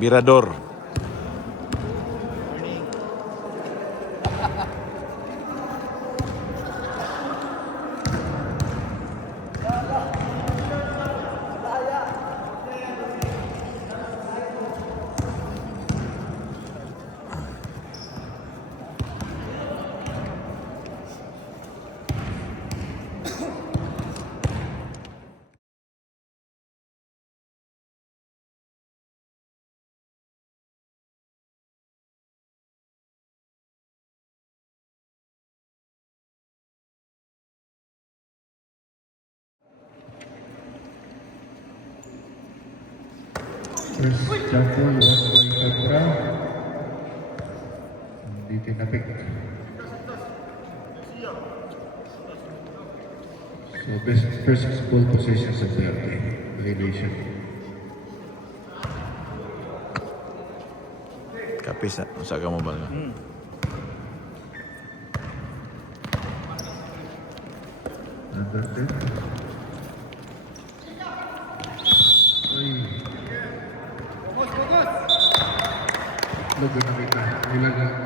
Embirador. First jump ball, 1.5 round. Hindi tinapik. So, first ball position sa 30. Violation. Kapis na. Usa ka mo ba? Under 10. Ay. Logo na kita. Nilagang ko.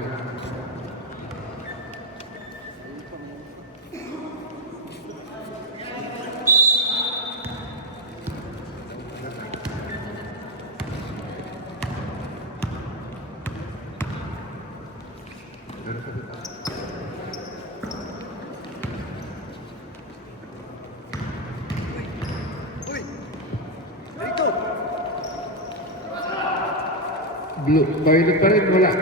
Blue, violet pa rin, wala.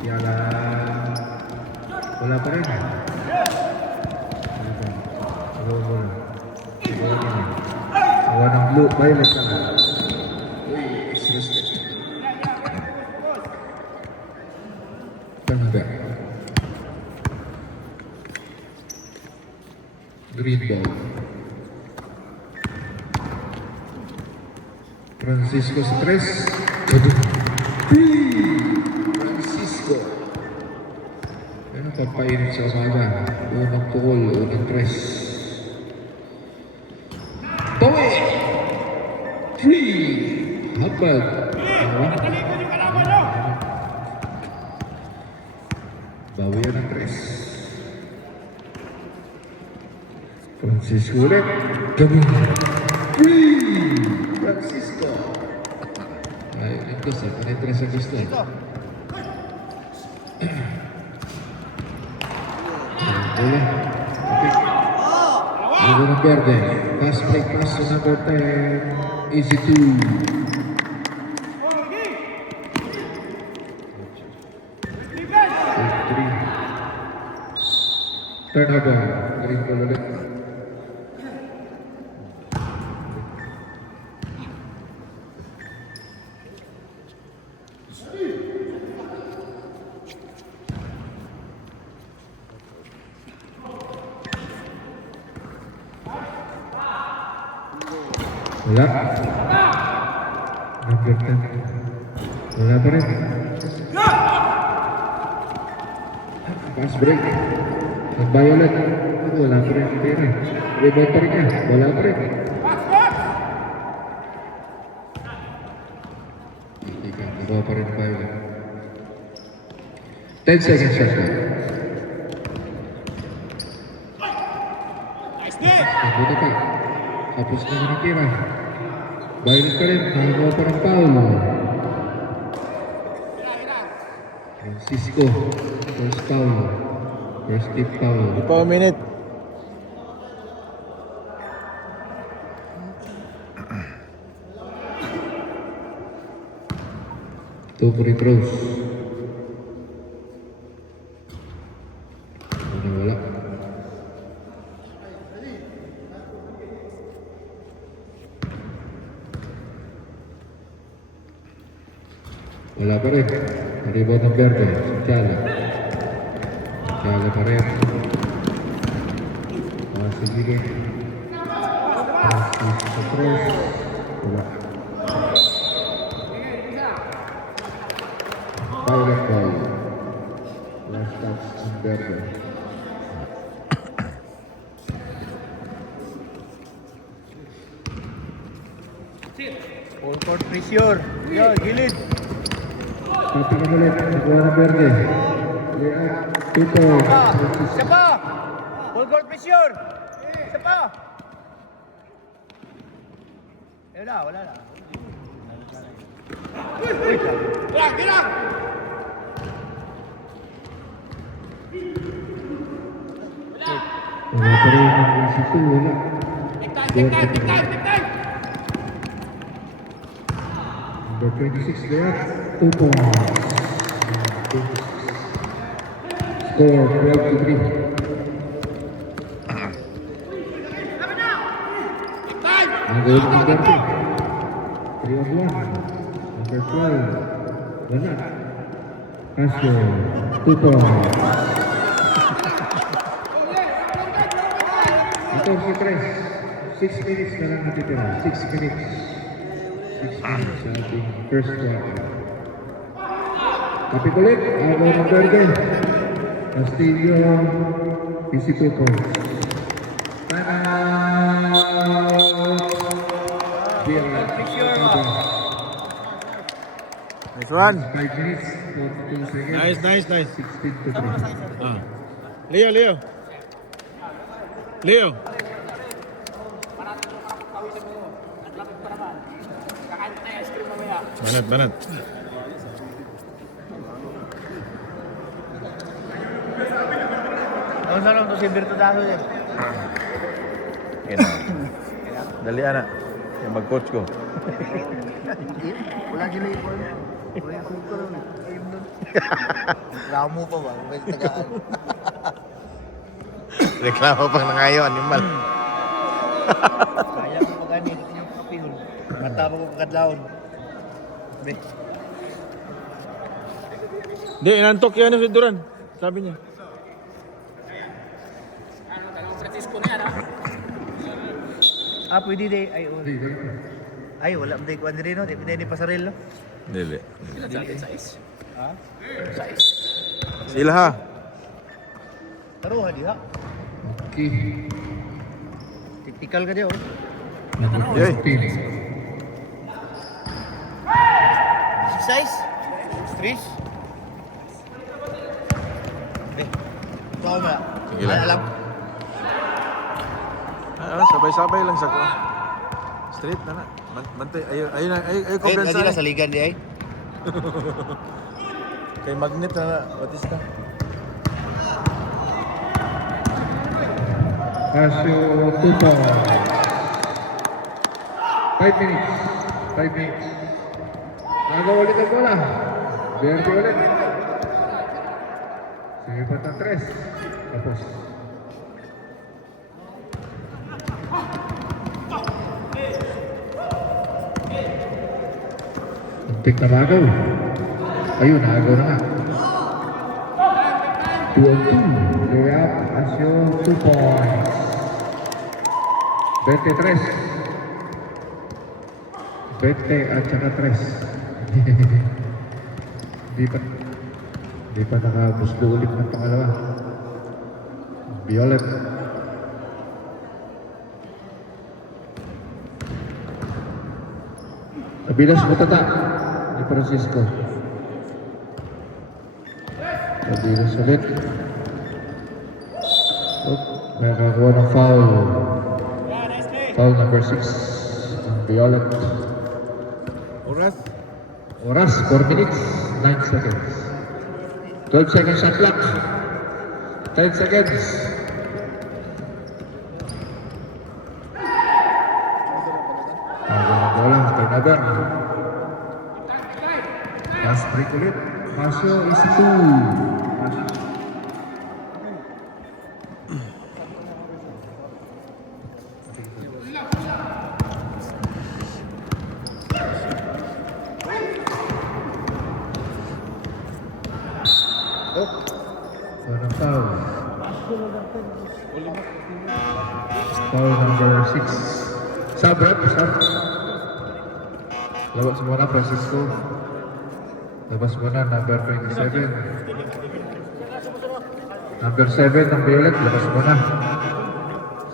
Yala. Wala pa rin. Awa ng blue, violet pa rin. Uy, disrespect. Tangga. Green ball. Francisco sa 3. Francisco. Yan ang pampainit sa umaga. Unang tukol, unang 3. Bawi! 3. Habag. Bawi yan ang 3. Francisco ulit. Gabi. 3. Francisco. Ay, ito sa penetra sa gusto. Bola. Logo ng verde. Pass break pass to number 10. Easy 2. Turnover. Green ball ulit. Wala. Number 10. Wala pa rin. Pass break. Nag-violet. Wala pa rin. Rebound pa rin niya. Wala pa rin. Hindi ka. Nagawa pa rin violet. 10 seconds shot. Nabuta pa. Tapos na natira. Violet pa rin. Nakagawa pa ng foul. Francisco. First foul. First tip foul. Di pa minute. Two free throws. Wala. Wala pa rin. Rebound ng verde. Chala. Chala pa rin. Sige. Sa 3. Wala. Violet ball. Last touch ng verde. Court pressure. Yo, gilid. Tapakan ulit. Nakuha ng Verde. Layup. 2 points. Isa pa. Full court pressure. Isa pa. Wala na. Wala pa rin ang isip wala. Number 26 layup. 2 points. Score 12-3. Nagawin ng Verde. 3 of 1. Number 12. Wala. Casio. 2 points. Ito si Tres. 6 minutes na lang natitira. 6 minutes. 6 minutes sa ating first quarter. Kapit ulit. Agaw ng Verde. Castillo. PC 2 points. Time out. Nice one. 5 minutes, 42 seconds. Nice. 16 to 3. Ah. Leo. Banat. Ano saan to si Bertudaso dyan? Dali na. Yung mag-coach ko. Wala gilipon. Wala yung ko rin. Ayun nun. Reklamo pa ba? May tagaan. Reklamo pang nangayo, animal. Kaya ko pagani. Ito yung kapihon. Matama ko pagkadlaon. Bre. Hindi, inantok yan si Duran. Sabi niya. Pwede di. Ay, wala. Hindi ko ano rin, no? Hindi ni Pasarel, no? Dili. Ha? Sila ha. Taruhan di, ha? Okay. Tiktikal ka di, oh. Yay. 15. Size? Stress? Ito ako mala. Sige lang. Alam. Sabay-sabay lang sa ko. Straight na. Mantay, ayun kumpiyansa. Hindi ka sa ligan di, ay? Kay magnet na, Batista. Casio 2 points. 5 minutes. 5 minutes. Agaw ulit ang bola. Verde ulit. Sige pa ng 3. Tapos. Untik na magaw. Ayun, agaw na nga. 2 on 2. Layup, Casio 2 points. 23. 20 at saka 3. Di pa nakamuslo ulit ng pangalawa. Violet. Kabilas mo tata ni Francisco. Kabilas ulit. Nakakuha ng foul. Foul number 6 ng Violet. Oras, 4 minutes, 9 seconds. 12 seconds shot clock. 10 seconds. Bola, turnover. Last break ulit. Casio is 2. Walang foul. Foul number 6. Sub. Labas muna Francisco. Labas muna number 27. Number 7 ng Violet. Labas muna.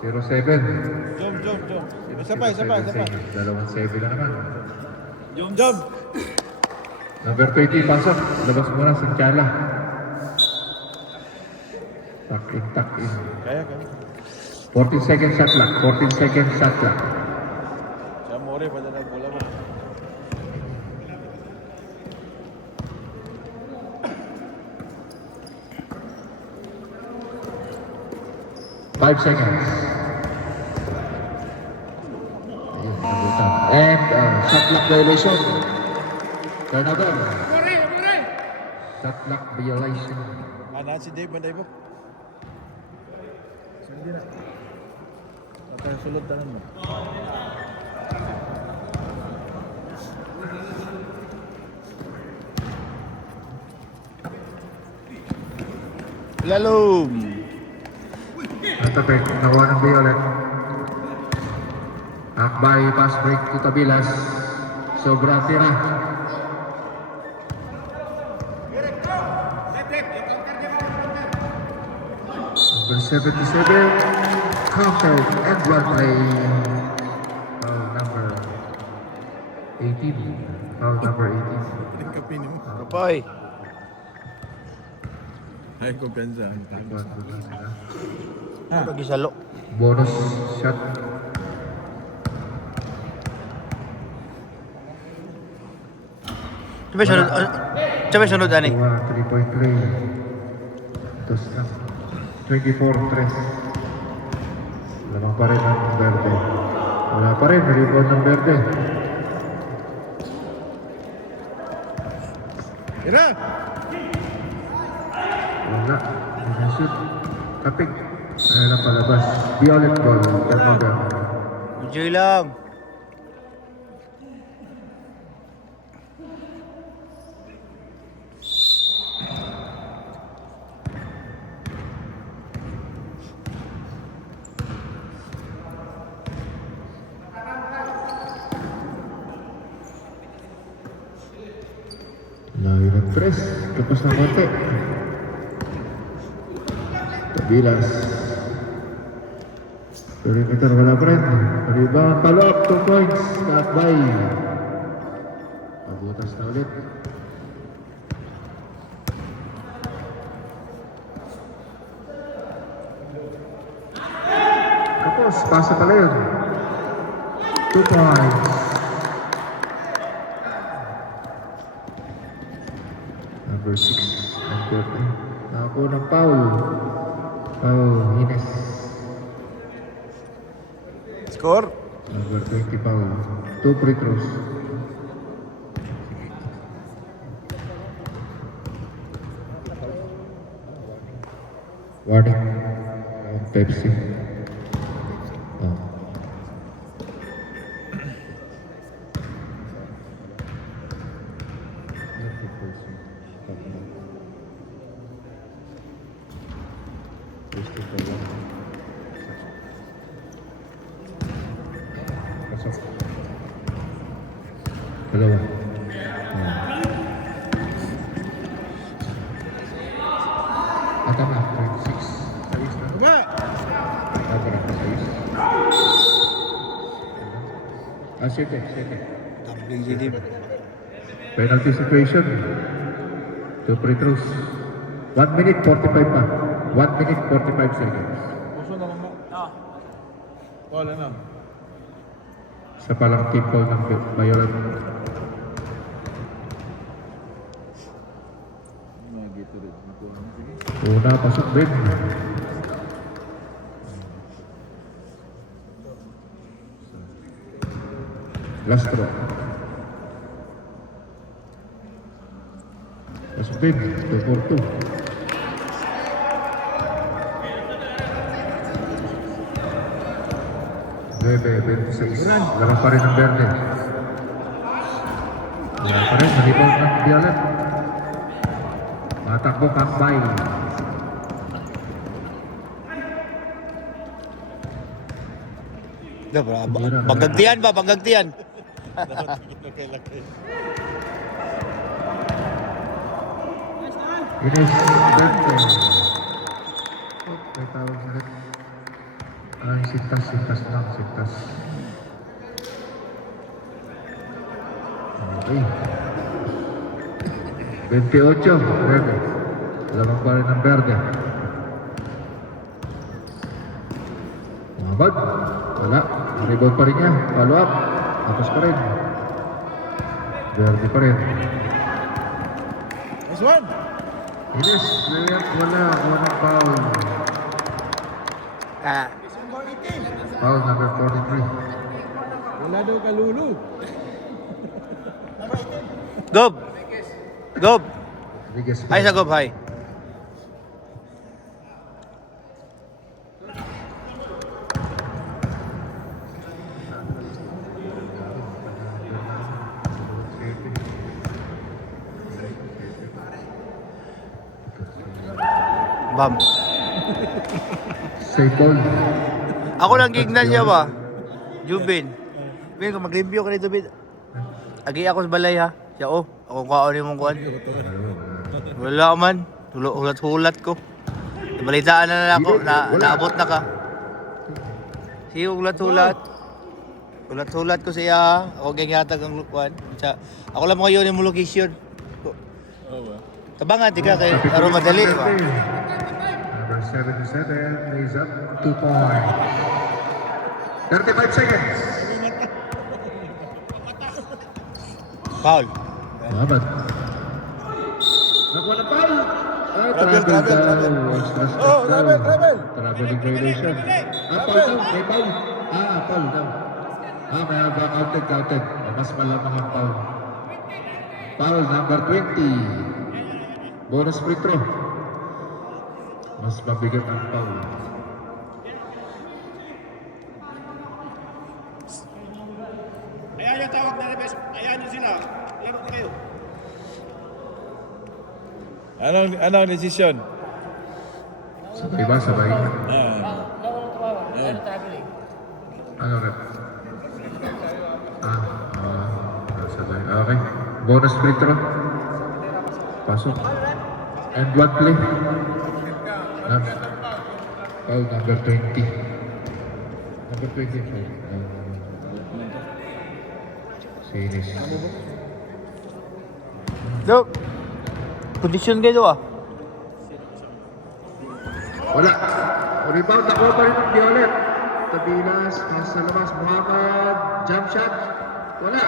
07. Jom. Sabay. Dalawang 7 na naman. Jump! Number 20, pasok. Labas muna sa Tiala. Tuck in. Kaya. 14 seconds shot clock. 14 seconds shot clock. Siya more, padala bola mo. Five seconds. Ayun, nabutan. And shot clock violation. Turnover. Shot clock violation. Si Dave, banday mo. Hindi na. Tayo sulod tanan mo. Lalom! Natapik, nakuha ng violet. Akbay, pass break to Tabilas. Sobra tira. Number 77, counter and run play. Foul number 18. Foul number 18. Kapin mo. Kapoy! Ay, kumpensa. Pag-isalo. Bonus shot. Sunod, ani. 3.3. Tos na. 24-3. Lamang pa rin ang Verde. Wala pa rin. Rebound ng Verde. Ira! Wala. Shoot. Kapig. Ayun ang palabas. Violet ball. Turnover. Enjoy lang. Layo ng press. Tapos ng mate. Tabilas. Perimeter wala pa rin. Rebound. Follow-up. 2 points. Nakbay. Mabutas na ulit. Tapos, pasa pala yun. 2 points. Number 6. Number 3. Nakakuha ng foul. Foul, Hines. Score? Number 20 foul. 2 free throws. Warning. Pepsi. Oh. Pasok. Dalawa. Atama, 26. Sayis na. Ba! Atama, sayis. 7. Tumbling si Dim. Penalty situation. 2 free throws. 1 minute 45 pa. 1 minute 45 seconds. Puso na mo. Wala na. Sa palang team foul ng Violet. Una, pasok din. Last throw. Pasok din. 2-4-2. Bebe, 26. Laman pa rin ang Verde. Laman pa rin. Nalibaw ng Violet. Matakbo Kakbay. Panggagtian ba? Panggagtian. Ines Verde. Oh, may tawag ulit. Ay, sintas lang, sintas. Ay. 28, verde. Lamang pa rin ng verde. Muhammad, wala. Rebound pa rin niya. Follow up. Tapos pa rin. Verde pa rin. Nice one! Ines, wala. Walang foul. Ah. Foul number 43. Wala daw kalulu. Gob! Gob! Biggest Hi sa Gob, hi. Bam. Say ball. Ako lang gignan siya ba? Jubin. Bin, kung mag-review ka nito, Bin. Agi ako sa balay ha. Siya, oh. Ako kaon mong kuhan. Wala ka man. Hulat-hulat ko. Balitaan na ako. Naabot na ka. Sige, hulat-hulat. Hulat-hulat ko siya. Ako gaghatag ang kuhan. Ako lang mo ngayon yung location. Tabangan, tika kayo. Araw madali. Number 77 lays up 2 points. 35 seconds. Foul. Muhammad. Nakuha na foul. Ah, Travel. Oh, travel. Traveling violation. Ah, foul daw. May foul. Ah, foul daw. Ah, may counted. Mas malamang ang foul. Foul number 20. Bonus free throw. Mas mabigat ang foul. Ayan yung tawag na rebes. Ayan yung sila. Laro na kayo. Anong desisyon? Sabay ba? Sabay? Ano rep? Sabay. Okay. Bonus free throw. Pasok. And one play. Foul number 20. Number 25. Sinis. Gob. Kondisyon kayo ah. Wala. Rebound. Nakuha pa rin ng Violet. Tabilas. Nasa labas. Muhammad. Jump shot. Wala.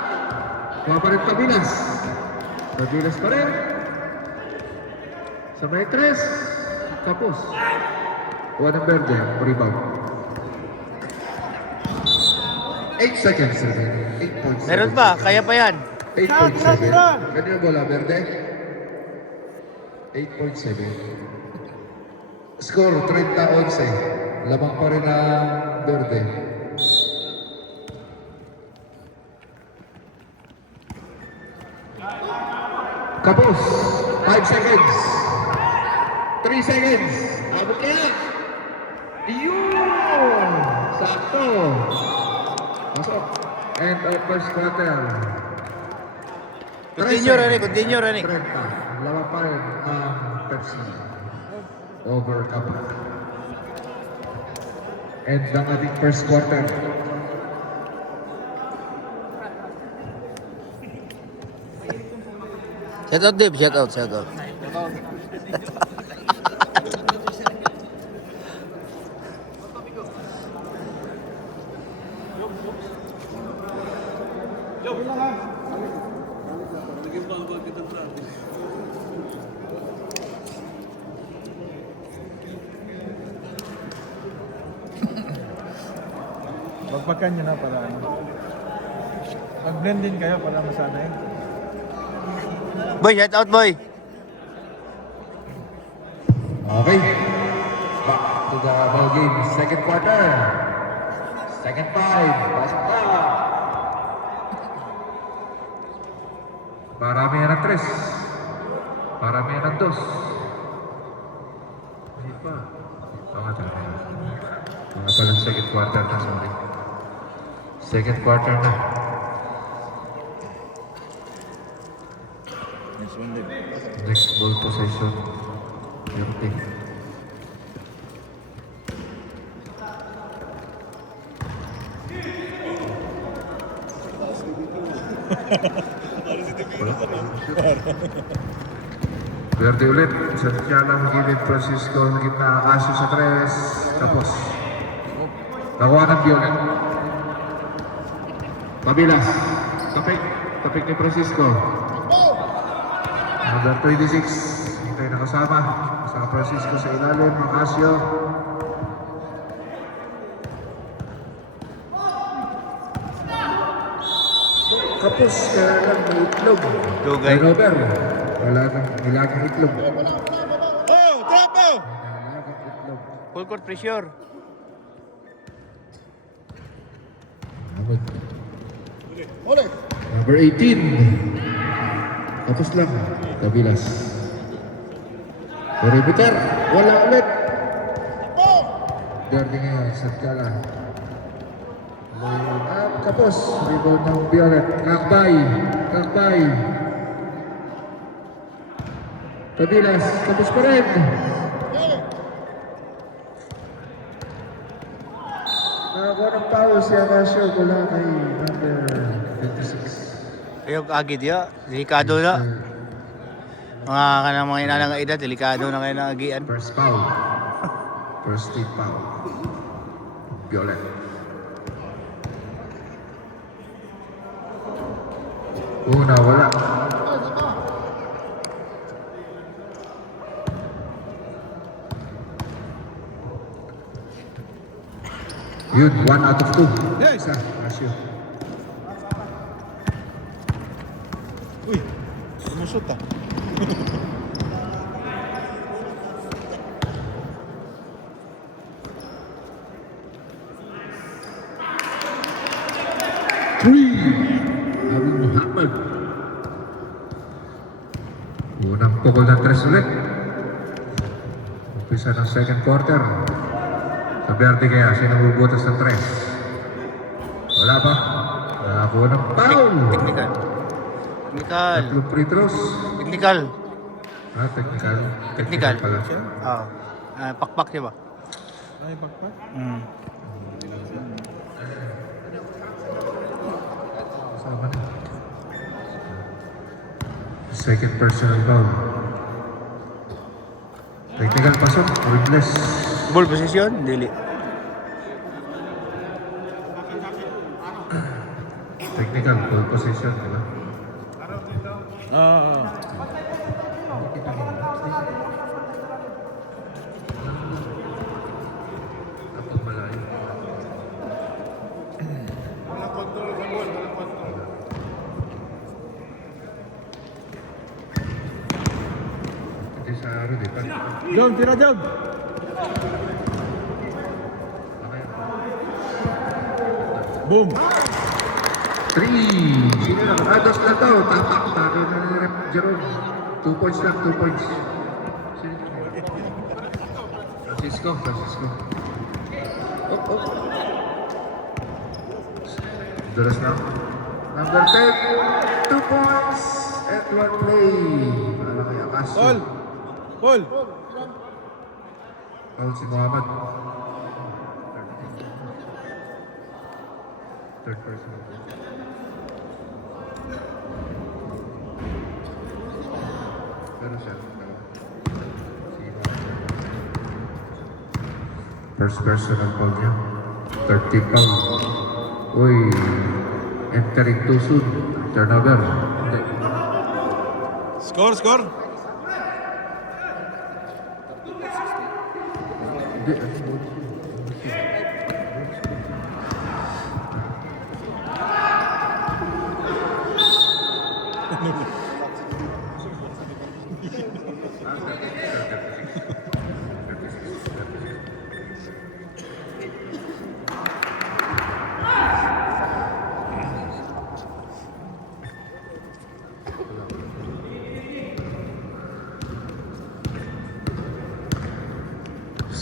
Nakuha pa rin Tabilas. Tabilas pa rin. Sa may tres. Tapos. Kuha ng verde. Rebound. 8 seconds. 8 points. Meron pa, kaya pa yan. 8.7. Kanina bola, verde? 8.7. Score, 30-11. Lamang pa rin ang verde. Kapos, 5 seconds. 3 seconds. Abot kaya. Yun! Sakto. Pasok. End of first quarter. Continue, Rene. 30. Lawan pa rin ang Pepsi. Over Kapag. End ng ating first quarter. Shout out, Dave. Shout out. Magpakan nyo na para ano. Mag-blend din kayo para masanay. Boy, shout out, boy. Okay. Back to the ball game. Second quarter. Second 5. Pasok na. Marami yan ng 3. Marami yan ng 2. Hindi pa. Mga palang second quarter na, sorry. Second quarter na. Nice one din. Next ball possession. 30. Verde ulit. Sadya lang gilid Francisco. Gitna Casio sa 3. Tapos. Nakuha ng Violet. Pabilas. Tapik. Tapik ni Francisco. Number 26. Hintay na kasama. Sa Francisco sa ilalim. Casio. Kapos. Kaya lang may itlog. Dugay. Turnover. Wala nang nilagang itlog. Oh, trapo! Nilagang itlog. Full court pressure. Ulit! Number 18. Tapos lang. Kabilas. Perimeter. Wala ulit. Verde ngayon. Satkala. Kapos. Rebound ng Violet. Kakbay. Kakbay. Kabilas. Tapos pa rin. Nakakuha ng foul si Amasio mula kay number 26. Ayog agid ya. Delikado na. Mga kanang mga inanang edad, delikado na kayo na agian. First foul. First team foul. Violet. Una, wala. Yun, 1 out of 2. Yes. Isa, Asyo. Uy, sumusot ah. Abu Muhammad. Unang pukol ng 3 ulit. Umpisa ng second quarter. Sa Verde kaya sinabubutas ng 3. Wala pa. Nakakuha ng foul. Technical. Technical. Tatlong free throws. Technical. Technical. Technical. pala. Ah. Pakpak siya ba? Ay, pakpak. Mm. Sama na. Second personal foul. Technical pasok. Ribless. Ball position, dili. Technical full position, di ba? Ah. Kapag malayo. Walang control sa ball, walang control. Hindi sa aro, di ba? John, tira John. Boom. 3! Sino lang? Dos na to. Tapak. Takin na ni Rep Jerome. 2 points lang, 2 points. Sino? Francisco. Francisco. Oh, oh. Duras na. Number 10. 2 points. At 1 play. Para kay Acacio. Paul. Paul. Paul si Muhammad. Third person. Pero siya. Si Muhammad. First personal foul niya. 30 foul. Uy. Entering too soon. Turnover. Hindi. Score, score. Hindi.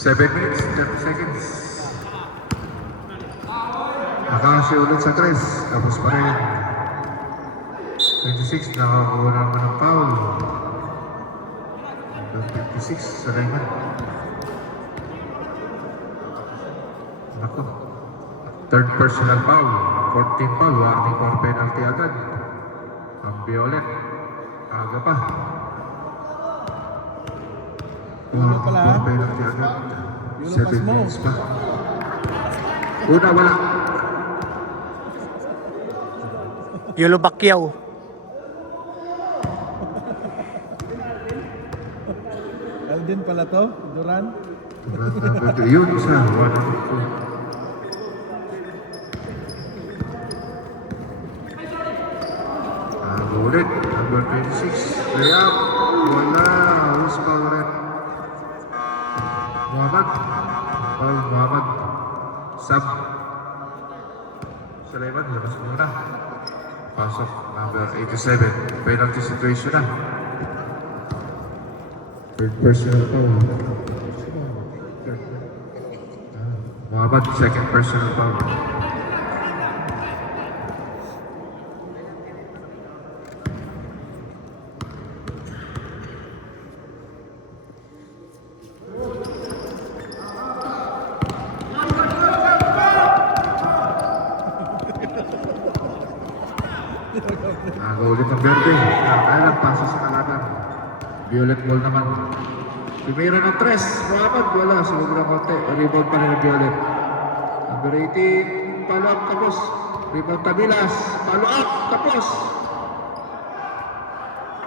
Seven minutes, 30 seconds. Acacio ulit sa 3. Tapos pa rin. 26, nakakuha naman ng foul. 56, sa Raymond. Nako. Third personal foul. 14 foul. Warning for penalty agad. Ang Violet. Aga pa. Yun pala, ha? Penalty agad. Yun ang 7 pass mo. minutes pa. Una, wala. Yolo Pacquiao. Alden pala to, Duran. Number 2. Yun, isa. 1 ulit. Number 26. Layup. Wala. Who's foul red? Muhammad. Foul Muhammad. Sub. Sulaiman, labas muna. Pasok. Number 87. Penalty situation na. Third personal foul. Muhammad, second personal foul. Ulit ng verde. Kaya lang pasa sa kalaban. Violet ball naman. Primero ng 3. Muhammad wala. Sulog ng konti. Rebound pa rin ng Violet. Number 18. Follow up tapos. Rebound Tabilas. Follow up tapos.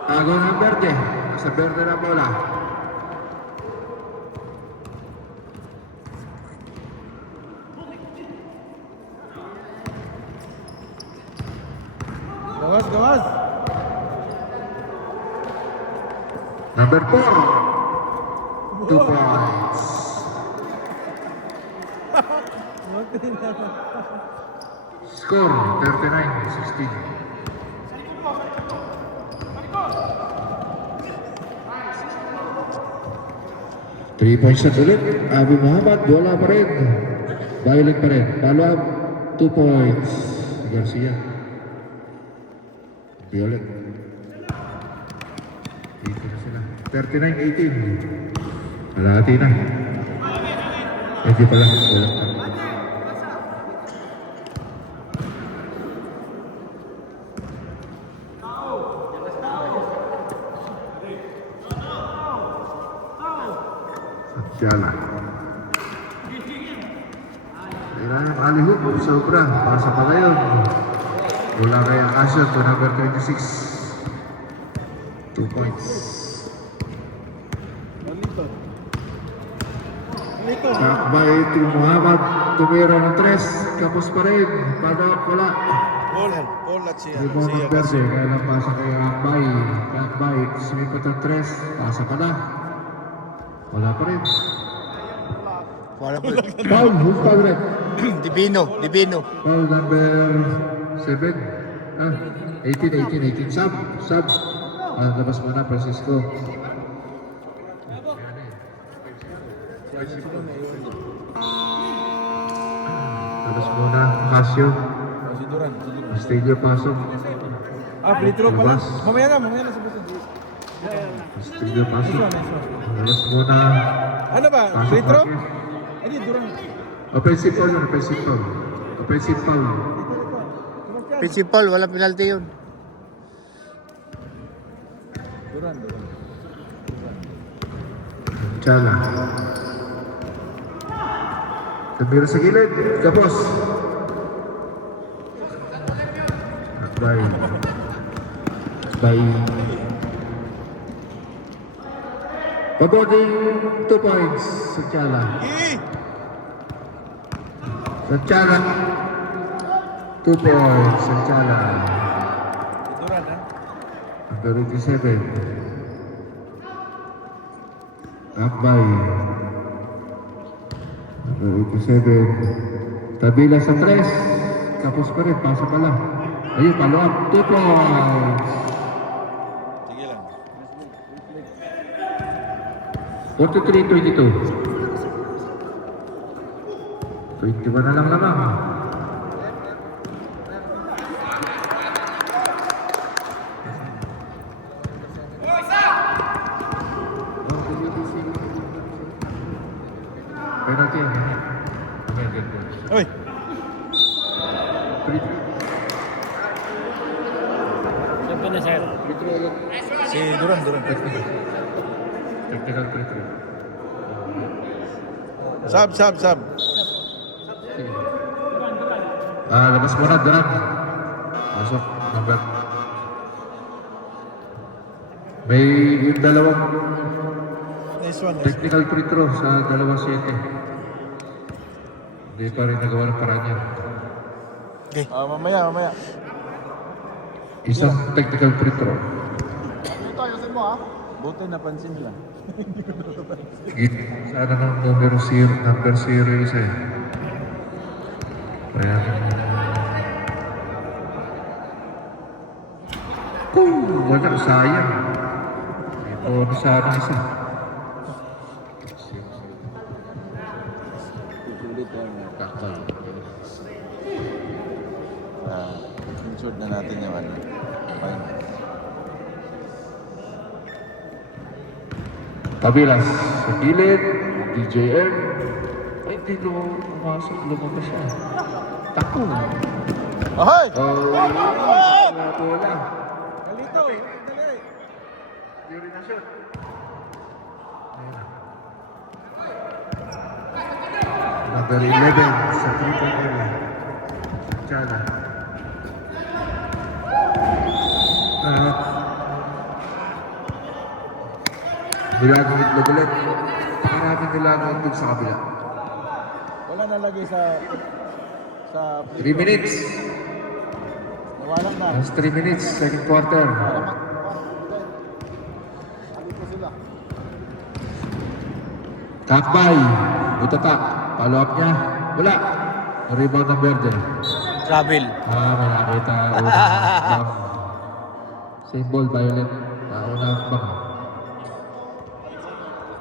Tago ng verde. Nasa verde na bola. Gawas, gawas. Number 4. 2 points. Score 39-16. Three points shot ulit. Abi Muhammad, wala pa rin. Violet pa rin. Follow up, 2 points. Garcia. Violet. Dito na sila. 39-18. Kalahati na. Hindi pala. Wala pa. Santiala. Kailangan yung alihog. Sobra. Pasa pa ngayon. Wala kaya Asher to number 26. 2 points. Takbay to Muhammad. Tumira ng 3. Kapos pa rin. Padak wala. Paul at siya. Rebound ng Verde. Kaya lang pasa kay Akbay. Akbay. Sumipat ng 3. Pasa pa na. Wala pa rin. Wala pa. Foul. Who's foul red? Divino. Foul number 7. 18. Sub. Labas mo na, Francisco. Labas mo na, Casio. Si Duran. Castillo, pasok. Free throw pala. Labas. Mamaya na sa basa. Castillo, pasok. Labas mo na. Ano ba? Pasok, Free throw? Marquez. Ay, di, Duran. Offensive foul yun, offensive foul. Offensive foul. Principal, walang penalty yun. Duran. Chala. Tumira sa gilid. Kapos. Bye. Paboding 2 points sa Chala. Sa Chala. 2 points sa Chala. Si Duran, ha? Number 87. Akbay. Number 87. Tabila sa 3. Tapos pa rin. Pasa pala. Ayun, follow up. 2 points. Sige lang. 43-22. 21 na lang naman. Penalty yan. Oy! Si Duran. Technical free throw. Sab. Sige. Labas muna, Duran. Pasok, number. May yung dalawang Nice one. technical free throw sa 2-7. Hindi pa rin nagawa ng paraan yan. Mamaya. Isang technical free throw. Buti napansin nila. Sana ng number 0 isa eh. Kaya... wala, sayang. Ito, sana isa. Kakal. Insert na natin yung ano. Fine. Tabilas sa gilid, DJM. Ay, dito pumasok, lumabas siya. Tako. Ahoy! Wala. Kalito! Yuri na siya. Number 11 sa 3-point area. Chala. Nilagong itlog ulit. Maraming nilagong itlog sa kabila. Wala nalagay sa 3 minutes. Nawalan na. Last 3 minutes, second quarter. Takbay. Butatak. Follow up niya. Wala. Rebound ng Verde. Travel. May nakita. Same ball, Violet. Naunang bang.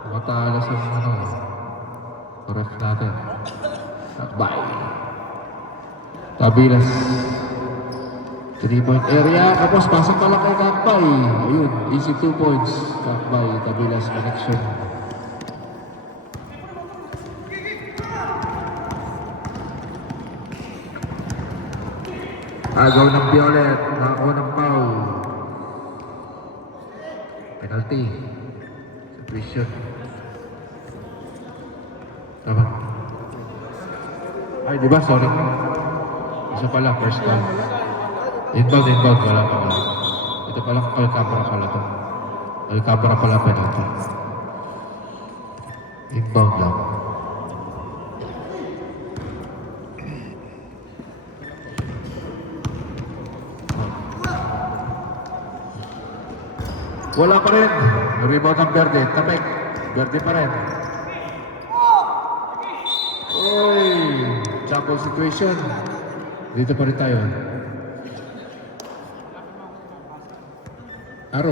Matalas ang ref natin. Takbay. Tabilas. 3-point area. Tapos pasok pala kay Takbay. Ayun, easy 2 points. Takbay, Tabilas connection. Agaw ng Violet. Nakakuha ng foul. Penalty. Situation. Tama. Ay, di ba? Sorry. Isa pala, first time. Inbound. Wala. Ito pala, Alcabra pala to. Alcabra pala penalty. Inbound lang. Wala pa rin. Rebound ng Verde. Tapik. Verde pa rin. Oy! Jumble situation. Dito pa rin tayo. Aro.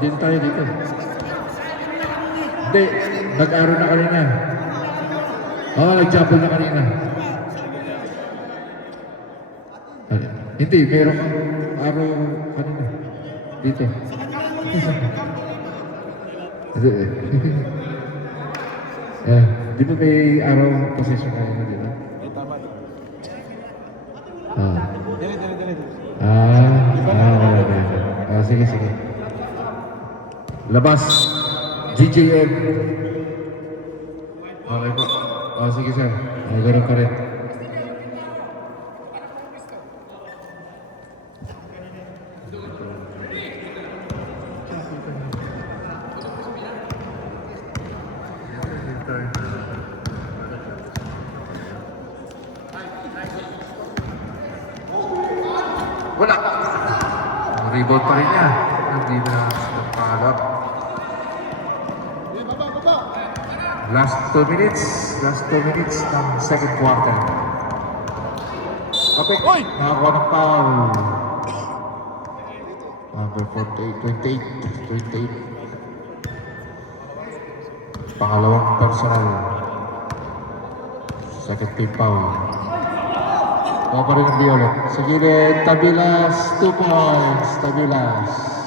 Dito tayo dito. Hindi. Nag-aro na kanina. Nag-jumble na kanina. Hindi. Meron kang aro kanina. Dito. Di ba may araw position na yun dito? Tama. Dali. Sige. Labas. GJM. Okay po. Sige sir. Nagkaroon ka rin. Wala. Rebound pa rin niya. Hindi na nagpakalap. Last 2 minutes ng second quarter. Okay. Nakakuha ng foul. Number 28. Pangalawang personal. Second team foul. O pa rin ang Violet. Sa gilid, Tabilas, 2 points. Tabilas.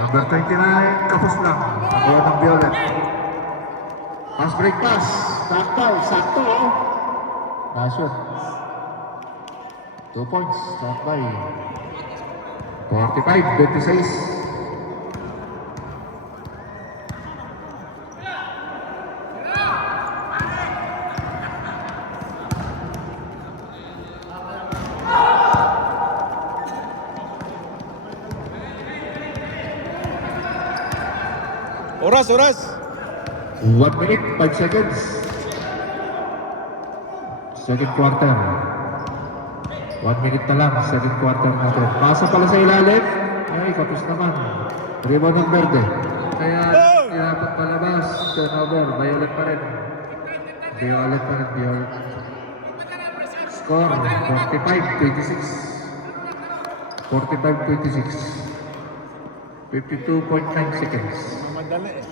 Number 29, kapos lang. Nakuha ng Violet. Pass break pass. Takal, sakto oh. Nasyon. 2 points, Takal. 45-26. Oras, oras! 1 minute, 5 seconds. Second quarter. 1 minute na lang, second quarter natin. Pasa pala sa ilalim. Ay, kapos naman. Rebound ng Verde. Kaya, dapat palabas. Turnover, violet pa rin. Violet pa rin, violet. Score, 45-26. 45-26. 52.9 seconds. Madali eh.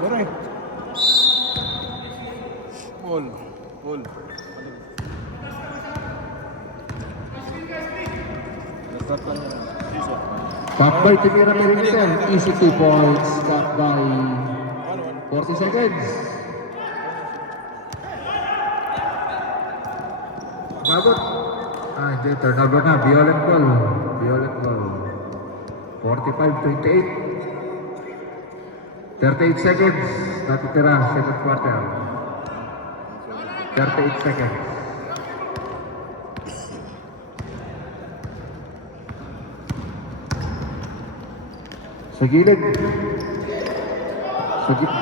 Bore. Ball. Ball. Start lang yan. Cut by Timira Perimeter. Easy 2 points. Cut by 40 seconds. Mabot. Hindi. Turnover na. Violet ball. Violet ball. 45-28. 38 seconds. Natitira. Second quarter. 38 seconds. Sa gilid. Sa gilid.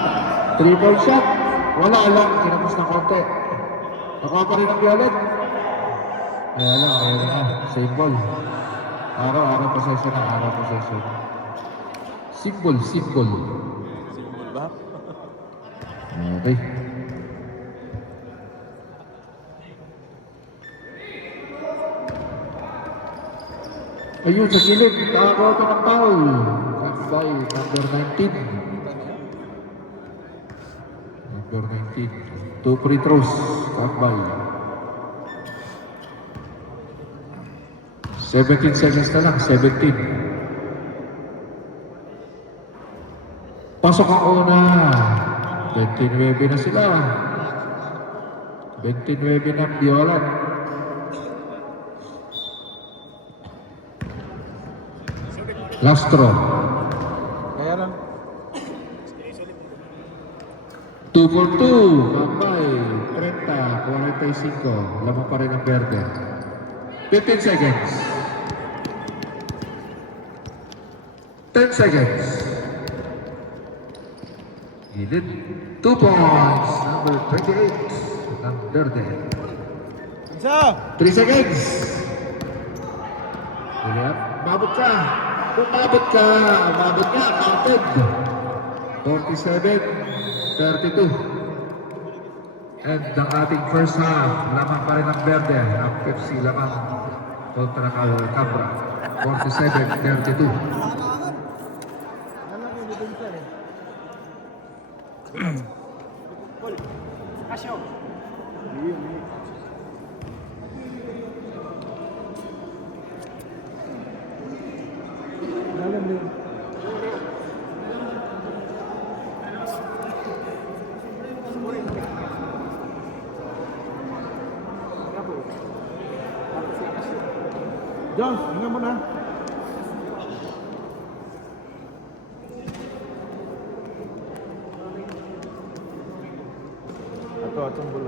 3-ball shot. Wala lang. Kinapos ng konti. Nakuha pa rin ang Violet. Ayan na. Same ball. Araw-araw possession na. Araw possession. Symbol. Simbol ba? Okay. Ayun, sa gilid. Nakagawa pa ng foul. By number 19. Number 19. 2 free throws. Kakbay. 17 seconds na lang. 17. Pasok ang una. 29 na sila. 29 ng Violet. Lastro. Kaya lang. 2 for 2. Kakbay. 30. 45. Lamang pa rin ang Verde. 15 seconds. 10 seconds. Gilid. 2 points. Number 28 ng Verde. Isa! 3 seconds. William, mabot ka. Kung mabot ka, counted. 47-32. And ang ating first half, lamang pa rin ang Verde. Ang Pepsi lamang kontra Cabra. 47-32. John, hinga mo na. Atong bola.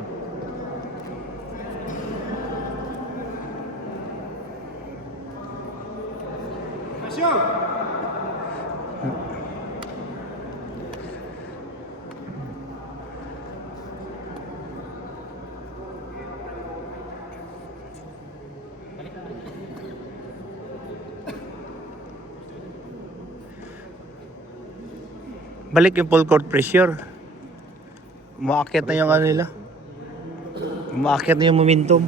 Balik yung full court pressure. Umaakit na yung ano nila. Umaakit na yung momentum.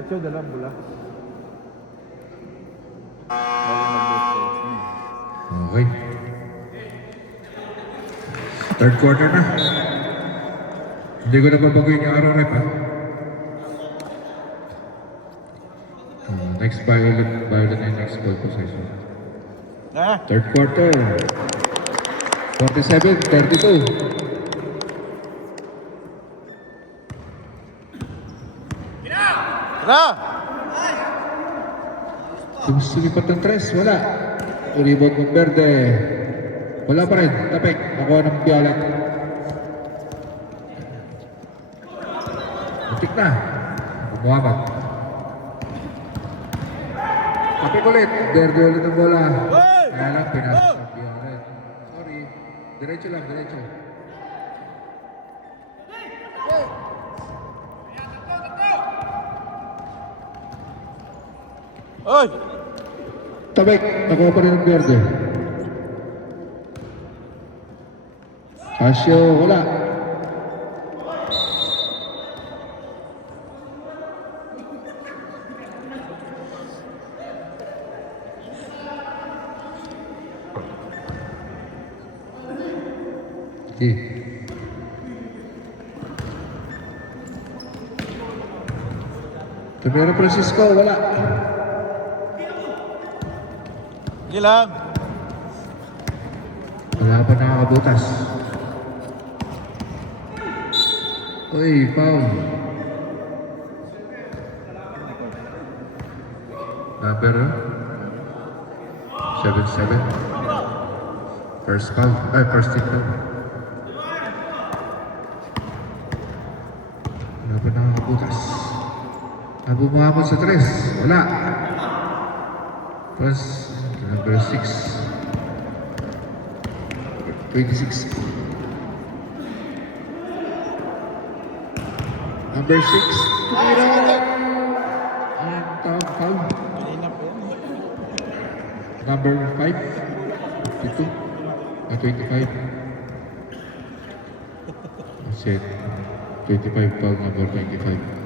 Katyo, dalang bula. Dalang mag-boss ko. Okay. Third quarter na. Hindi ko na babaguhin yung araw rep, ha? Next Violet na yung next ball possession. Third quarter. 47-32. Tara! Sumipat ng tres, wala. Rebound ng Verde. Wala pa rin. Tapik. Nakuha ng Violet. Matik na. Bumabat. Tapik ulit. Verde ulit ang bola. Kaya lang pinasok ng Violet. Sorry. Diretso lang, diretso. Oy! Tabek, nakuha pa rin ng Verde. Asyo, wala. Okay. Tabero Francisco, wala. Sige lang. Wala pa nakakabutas. Uy, foul. Number 7-7. First foul. Ay, first hit foul. Wala pa nakakabutas. Bumahamon sa tres. Wala. Plus, number 6. 26. Number 6. Tumira. Ang tawag foul. Number 5. 52. 25. Set. 25 foul, number 25.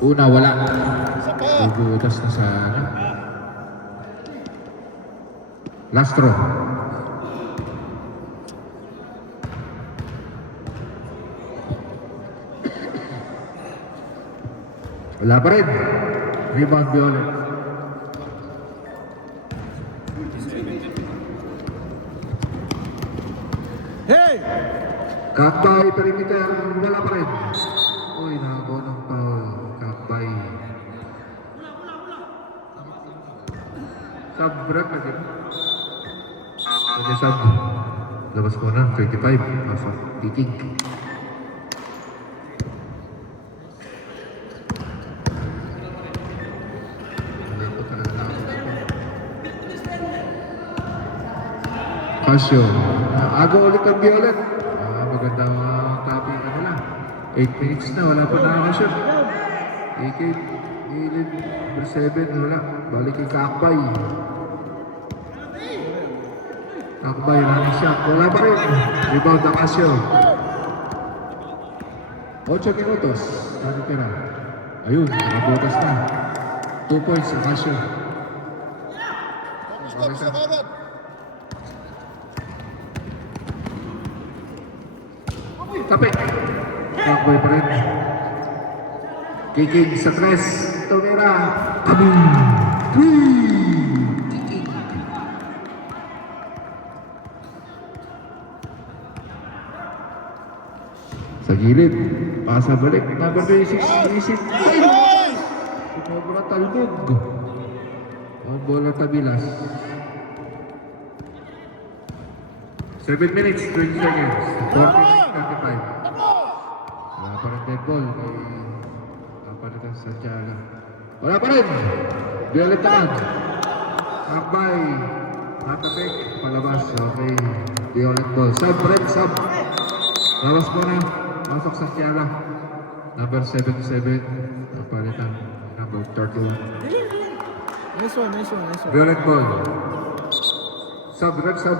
Una, wala. Bubutas na sa ano. Last row. Wala pa rin. Rebound Violet. Hey! Kakbay, perimeter. Wala pa rin. Uy, nakakuha ng foul. Kakbay. Sub, break na din. Ano sub? Labas ko na, 25. Pasok, titig. Casio. Aga ulit ang Violet. Magandang copy ka nila. 8 minutes na, wala pa nakakashoot. AK, Ilid, number 7, wala. Balik kay Kakbay. Kakbay, running shot. Wala pa rin. Rebound na Casio. 8 minutos. Ano tira? Ayun, nakabutas na. 2 points sa Casio. Stop sa kanan. Tapik. Kakboy pa rin. Kicking sa tres. Tumira. Kabing. 3. Kicking. Sa gilid. Pasa balik. Number 26. Isip. Sobrang talbog. Ang bola tabilas. 7 minutes, 20 seconds. 14-35. Wala pa rin dead ball kay kapalitan sa Tiaga. Wala pa rin! Violet naman. Kakbay. Nakapik. Palabas. Okay. Violet ball. Sub, red sub. Labas mo na. Pasok sa Tiaga. Number 77. Kapalitan. Number Count 31. Nice one, nice one, nice one. Violet ball. Sub, red sub.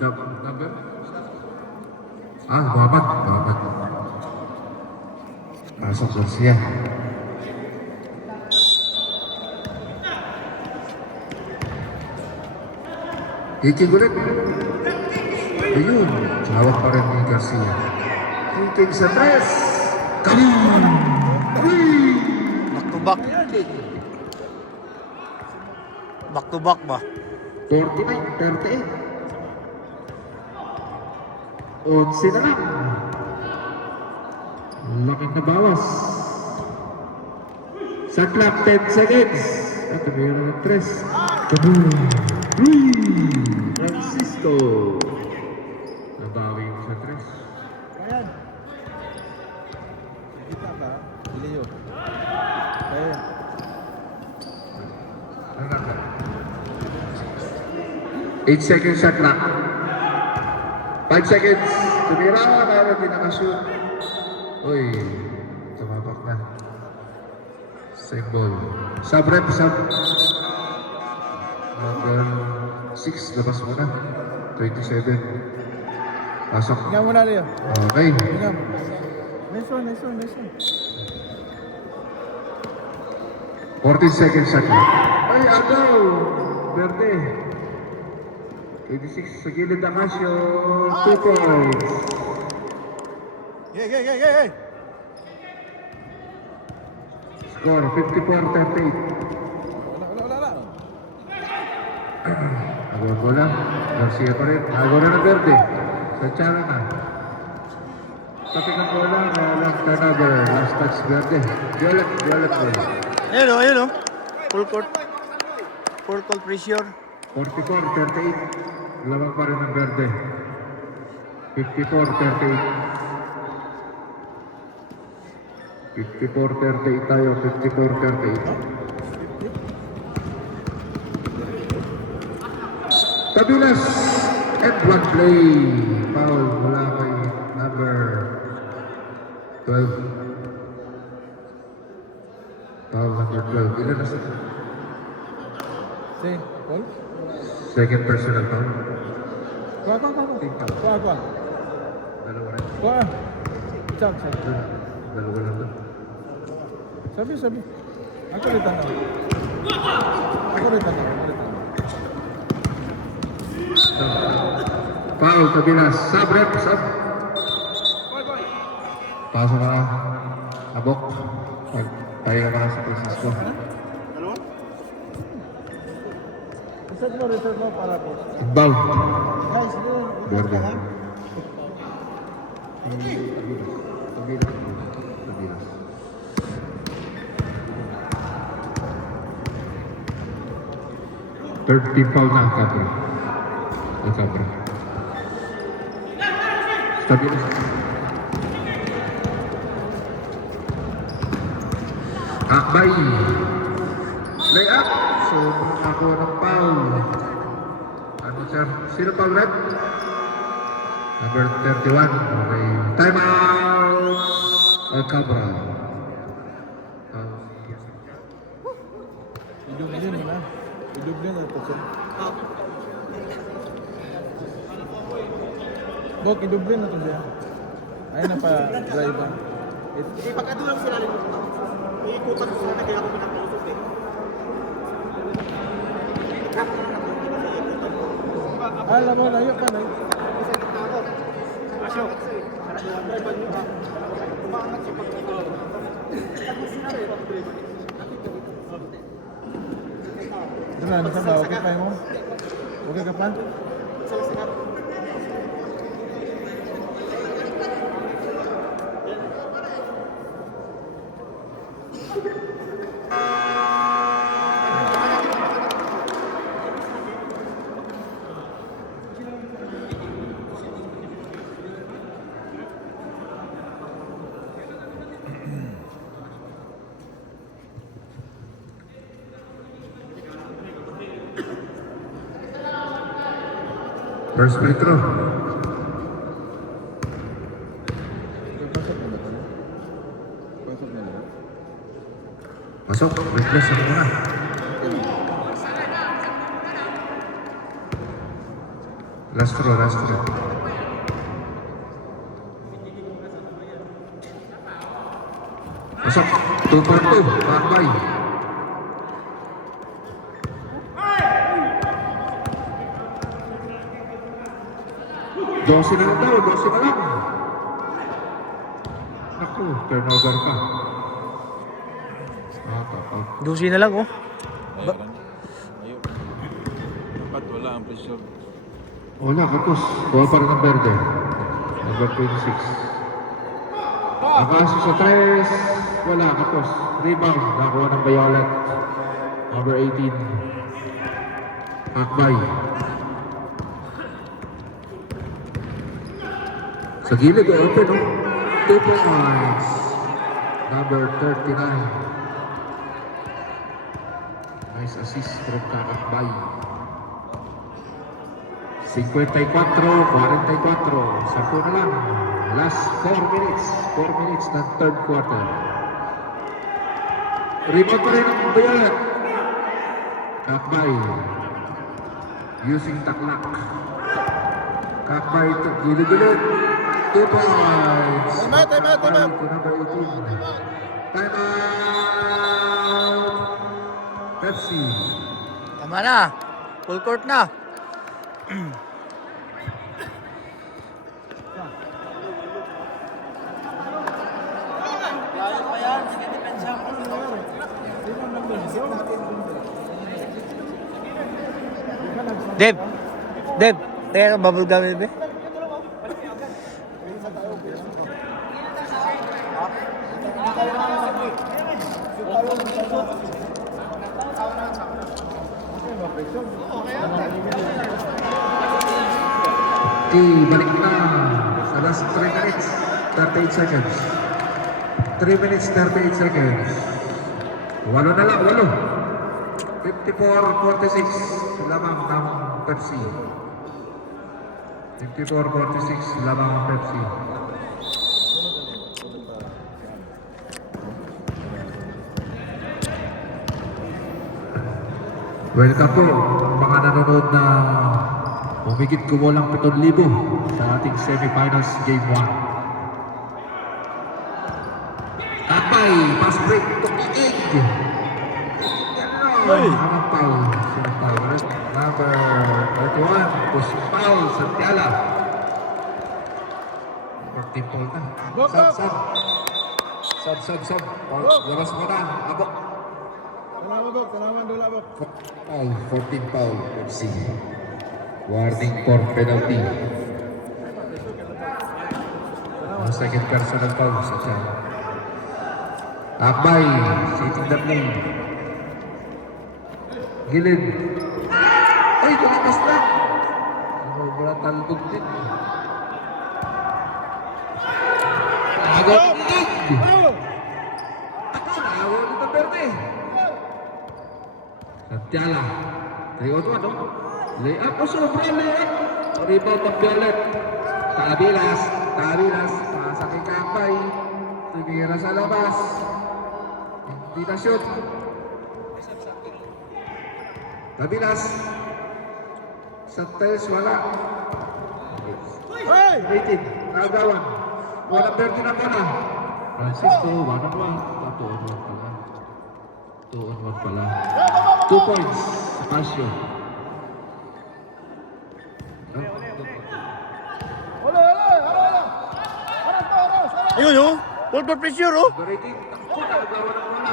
Number? Muhammad. Pasok Garcia. Kicking ulit. Ayun, hawak pa rin ni Garcia. Kicking sa tres. Kaboom! Back to back. Back to back ba? 49, 38. 11 na lang. Laking na bawas. Sa clock, 10 seconds. At mayroon ng 3. Kaboom! Francisco. Nabawi yung sa 3. Ayan. Kita ba? Leo. Ayan. 8 seconds sa clock. 5 seconds. Tumira, pero di nakashoot. Uy, tumapak na. Same ball. Sub rep, sub. Number 6, labas muna. 27. Pasok. Tingnan mo na Leo. Okay. Tingnan mo. Nice one, nice one, nice one. 14 seconds sa clock. Ay, agaw! Verde. 26 sa gilid ng Asyo. 2 points. Hey. Score, 54-38. Wala. Agor bola. Garcia pa rin. Agor na ng Verde. Sa Chara na. Tapos ng bola. Last turnover. Last touch Verde. Violet bola. Ayun o. Full court. Full court pressure. 44-38. Lamang pa rin ng Verde. 54-38. 54-38 tayo. 54-38. Tabilas. And one play. Foul. Wala kay number 12. Foul number 12. Ilan na sa Say, Paul. second personal foul? Kuha. Dalawa rin. Kuha. Chak. Dalawa lang doon. Sabi. Ako rin tanong. Foul, Tabilas. Sub, rep, sub. Pasok ka na. Abok. Tayo ka na sa Francisco. Reset mo para po. Inbound. Guys, Verde. Tabilas. 30 foul na ang Cabra. Tabilas. Akbay. Layup. So, makakuha ng foul. Ano sir? Sino foul red? Number 31. Okay. Time out! Cabra. Idublin na. Idublin na ito. Bok, idublin na ito siya. Ayun na pa, driver. Hindi, pagka lang sila rin. Iikutan ko sila na kaya ako pinakausap eh. Alam mo, layo pa. Isa yung tao. Asyo. Driver nyo ba? Umaangat siya pag-driver. Tapos sila rin pag-driver. Dala, nasa ba? Okay pa mo? Okay ka pa? Isa. First free throw. Pasok na ba? Pasok, replace na muna. Last throw, last throw. Pasok, 2-2, Bakbay. Dose na lang daw, 12 na lang. Naku, turnover ka. Tap. Dusi na lang, oh. Ayaw. Dapat wala ang pressure. Wala, kapos. Ball pa rin ang Verde. Number 26. Akaso sa 3. Wala, kapos. Rebound. Nakuha ng Violet. Number 18. Akbay. Sa gilid, open, no? 2 points. Number 39. Nice assist from Kakakbay. 54, 44. 10 na lang. Last 4 minutes. 4 minutes ng third quarter. Rebound pa rin ang Violet. Kakbay. Using taklak. Kakbay ito. Gilid-gilid. 2 points. Time out. To number 18. Time out. Pepsi. Tama na. Full court na. Deb. Teka, bubble gum yun, be. Okay, balik na. Sa last 3 minutes, 38 seconds. 3 minutes, 38 seconds. Walo na lang, walo. 54-46 lamang ng Pepsi. 54-46 lamang ng Pepsi. Welcome po mga nanonood na humigit kumulang 7,000 sa ating semifinals game 1. Tatay, pass break, tumiig. Anong foul? Sino foul? Number 31, push foul, Santiala. 14 foul na. Sub. Labas mo na, abok. Tanaman dula, Bok. Foul, 14 foul, FC. Warning for penalty. Second personal foul sa Chan. Akbay, sitting the lane. Gilid. Ay, lumakas na. Wala talbog din. Agad lig. Ako, naawal ito Verde. Santiala. 3-1, no? Lay-up o sobra, lay-up. Rebound ng Violet. Tabilas. Pasa kay Kakbay. Tumira sa labas. Hindi na shoot. Tabilas. Sa tiles, wala. Rated. Nagawan. Walang Verde na pala. Francisco, 1-on-1. 2-on-1 pala. 2 points. Pasio. Ayun, oh. Full court pressure, oh. Rated. Ako, nagawan ng wala.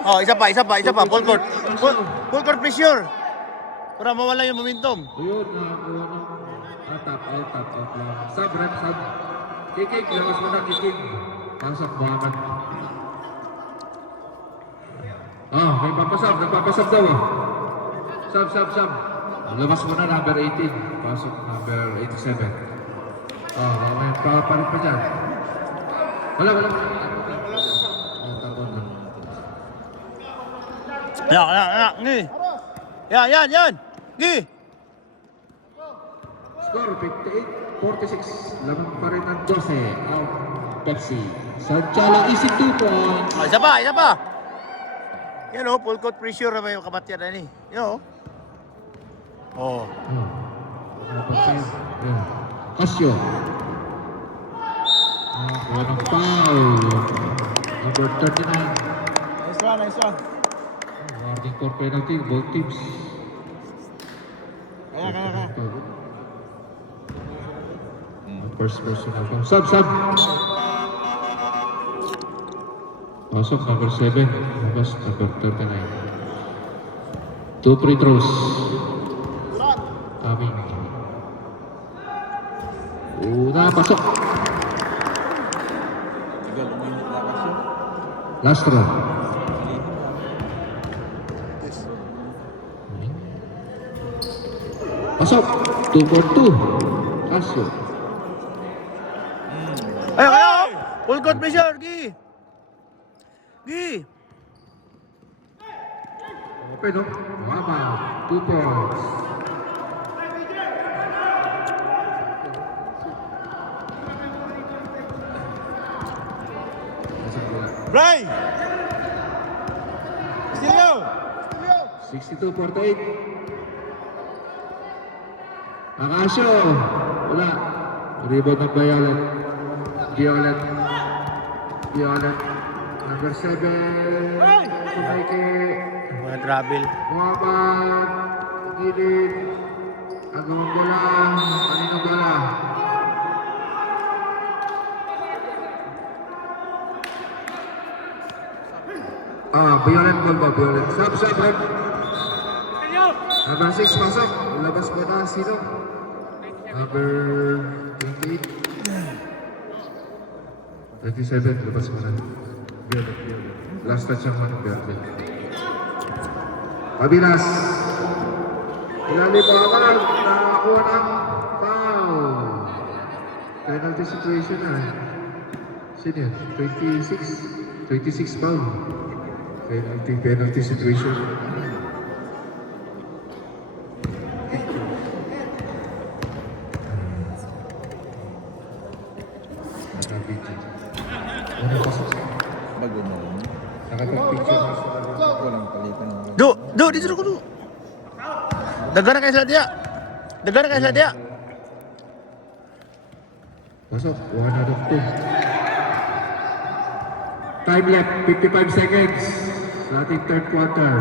Oh, isa pa. Full court. Full court pressure. Para mawala yung momentum. Yun, nakakuha ng tap out lang. Sub, rep, sub. Kikik, labas mo na kikik. Pasok, Muhammad. May nagpapasab daw ah. Sub. Labas mo na number 18. Pasok number 87. May papalit pa dyan. Wala. Tapon lang. Yan. Gi. Yan. Gi. Score 58-46. Lamang pa rin ang 12. Out. Pepsi. Sanchala easy 2 points. Oh, isa pa. Yan o, full court pressure na may kabatyan na ni. Yan o. Oh. Napansin. Yan. Casio. Walang foul. Number 39. Nice one, nice one. Warning for penalty, both teams. Kaya. First personal foul. Sub. Pasok, number 7. Labas, number 39. 2 free throws. Coming. Una, pasok. Tigal, uminit na kasi. Last row. Pasok. 2 for 2. Casio. Kaya! Full court pressure, Gi! Open, no? Mama. 2 points. Bray! Stilio! 62-48. Akasio. Wala. Rebound ng Violet. Number 7. Sumaike. Mga travel. Muhammad. Gilid. Agawang bola. Kanino bola? Violet ball ba? Violet. Sub, rep. Number 6, pasok. Labas mo na. Sino? Number 28. 27, labas mo na. Violet. Last touch ang mga Violet. Pabilas. Ilalim mo amal. Nakakuha ng foul. Penalty situation na. Sino yun? 26 foul. Penalty situation. Ano pasok? Bago mo. Nakapag-picture na sa Walang palitan. Dito ko. Dagan na kayo sa dia. pasok. 1 out of 2. Time left, 55 seconds. Sa ating third quarter.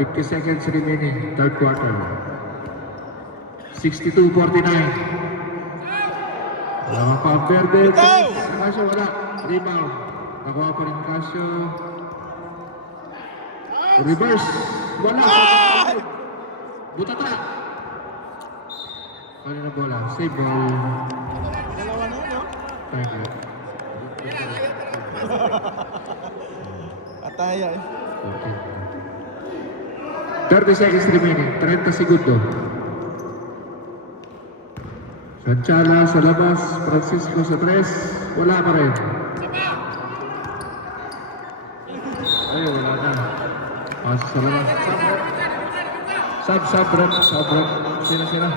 50 seconds remaining, third quarter. 62-49. Wala kang foul verde. Casio, wala. Rebound. Nakuha pa rin Casio. Reverse. Wala. Butata. Ano na bola? Save ball. Thank you. Ataya eh. 30 seconds remaining. 30 segundo. Sanchala sa labas. Francisco sa 3. Wala pa rin. Ay, wala na. Pasok sa labas. Sub-rep. Sino?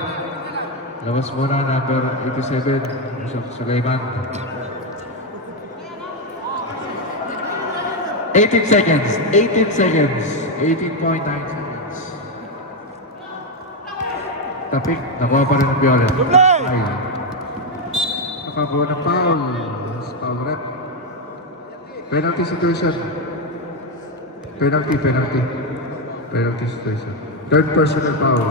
Labas muna, number 87. Sulaiman. 18 seconds. 18.9 seconds. Tapik. Nakuha pa rin ng Violet. Ay. Nakakuha ng foul. Foul rep. Penalty situation. Penalty situation. Third personal foul.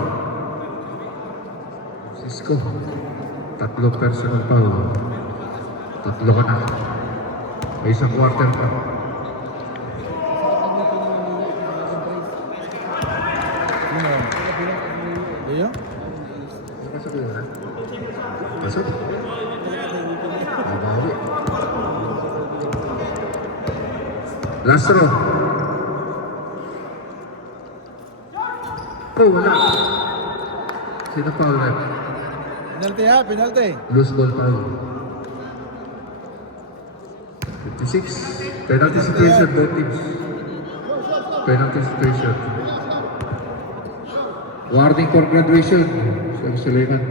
Cisco. 3 personal foul. 3 ka na. May isang quarter pa. Iyo? Pasok yun, ha? Pasok? Mabawi. Last row. Oh, wala. Sino foul rep? Penalty. Loose ball foul. 56. Penalty situation, both teams. Penalty situation. Warning for graduation. Sabi Sulaiman.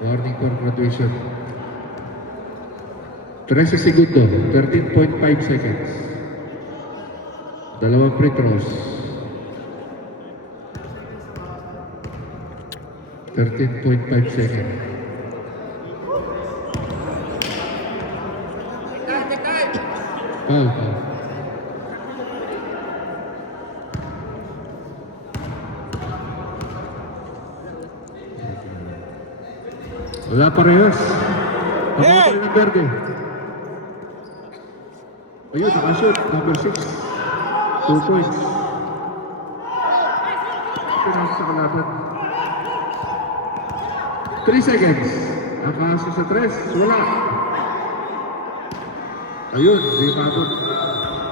Warning for graduation. 13 segundo, 13.5 seconds. Dalawang free throws. 13.5 seconds. Foul. Wala parehas. Pagkakal ng Verde. Ayun, nakashoot. Number 6. 2 points. Pinasa sa kalaban. 3 seconds. Nakasa sa 3. Wala. Ayun, di mabot.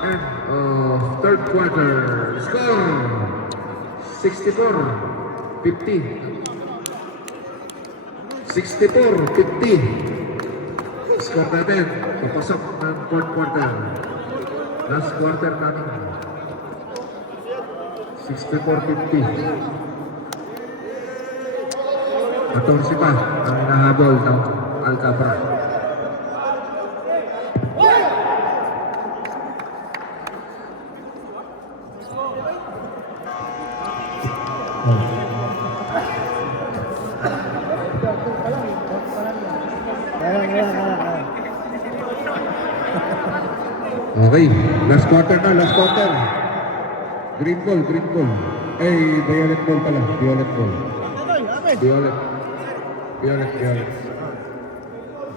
End of third quarter. Score! 64-50. 64-50. Score natin. Papasok ng fourth quarter. Last quarter natin. 64-50. 14 pa ang hinahabol ng Alcabra. Okay, last quarter na, last quarter. Green ball, green ball. Violet ball pala, violet ball. Violet.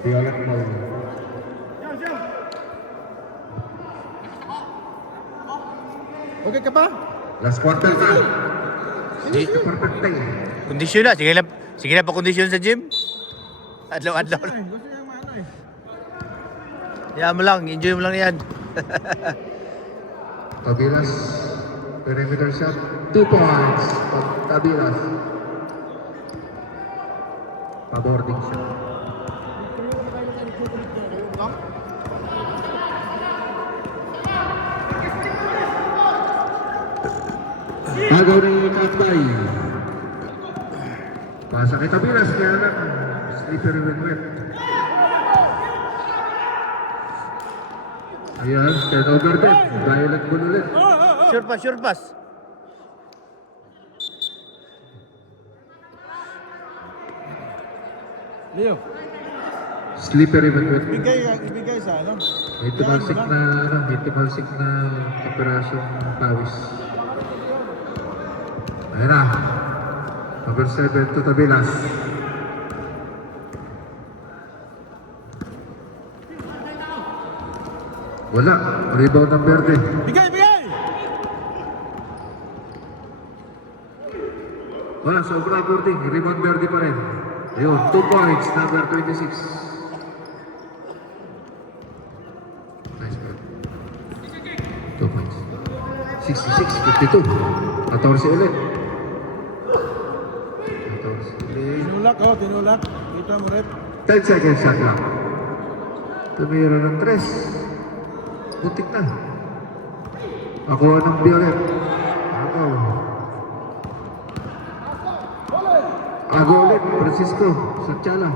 Violet ball. Okay ka pa? Last quarter na. Sige, perfect. Kondisyon na. Sige na pa kondisyon sa gym. Adlaw-adlaw. Gusto niya maano eh. Yan mo lang. Enjoy mo lang yan. Tabilas. Perimeter shot. 2 points. Tabilas. Paboarding shot. Agaw ni Katbay. Pasa kay Tabilas. Kaya lang. Slippery when wet. Ayan, turnover din. Violet ball ulit. Sure pass. Leo, Slippery when wet. ibigay sa ano? May tumalsik na operasyong pawis. Ayan na. Number 7 to Tabilas. Wala. Rebound ng Verde. Bigay! Wala. Sobra boarding. Rebound Verde pa rin. Ayun. 2 points. Number 26. Nice ball. 2 points. 66, 52. 14 ulit. 14 ulit. Tinulak. Kita mo rep. 10 seconds shot lang. Tumira ng 3. Butik na. Nakuha ng Violet. Ako ulit. Francisco. Sanchala.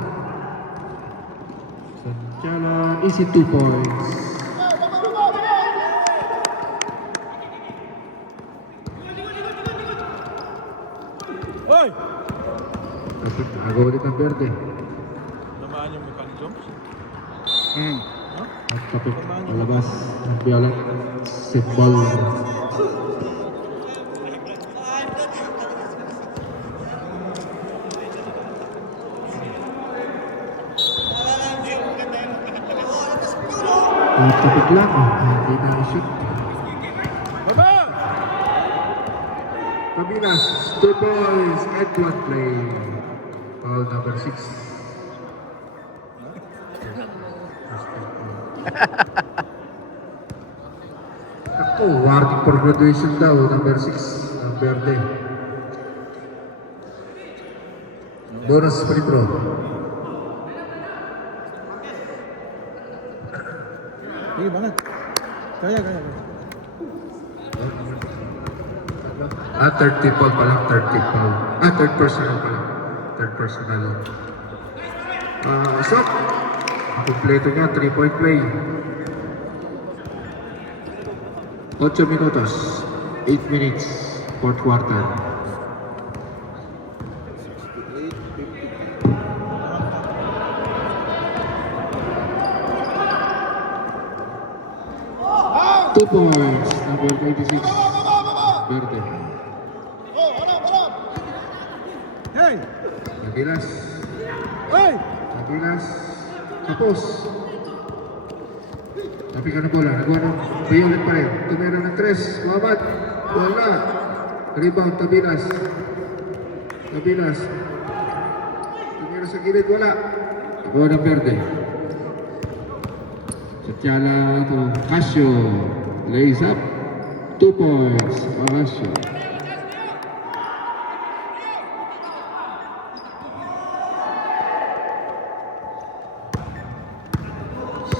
Easy 2 points. Hoy! Ako ulit ng Verde. Namaan yung mukha ni Jones. At kapit palabas ng Violet. Set ball. At kapit lang. Hindi na shoot. Baba! Tabilas, 2 points at 1 play. Foul number 6. Ako, warning for graduation daw, number 6, ng Verde. Bonus free throw. Sige, bangat. Kaya. Third tip foul pa lang, third tip foul. Third personal pa lang. Third personal. So, Kompleto niya, 3-point play. 8 minutos, 8 minutes, fourth quarter. Two points, number 96, Verde. Hey! Nabilas, Hey! Nabilas, tapos. Tapi ka na bola, nagawa ng Violet pa rin. Tumira ng 3, Muhammad, wala. Rebound, Tabilas. Tabilas. Tumira sa gilid, wala. Nagawa ng Verde. Satyala to Casio. Lays up. 2 points, Casio.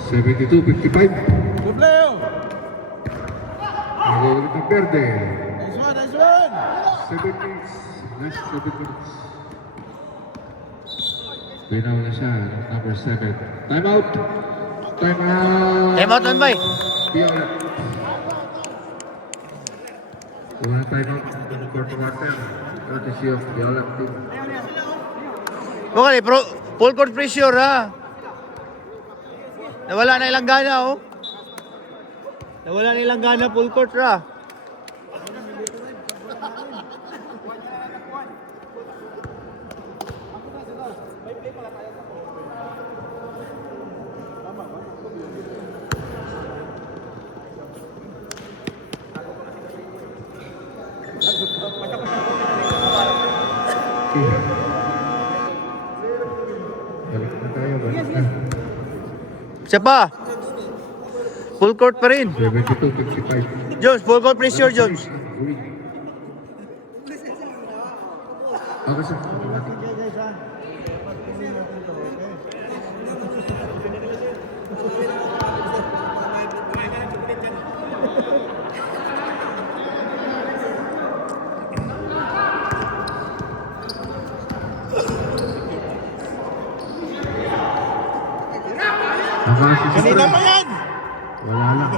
$72-55. Good play, oh! Nagawa ng Verde. Nice one, nice one! 7 minutes. Last 7 minutes. Binaw na siya. Number 7. Time out. Time out. Time out nun, bay. Violet. Wala time out. Quarter quarter. Courtesy of Violet team. Okay, full court pressure ha. Nawala na ilang gana oh. Nawala na ilang gana full court ra. Okay. Balik na tayo. Balik na. Siya pa. Full court pa rin. 72-55. Jones, full court pressure Jones. Okay, sir. Kanina pa yan! Wala lang.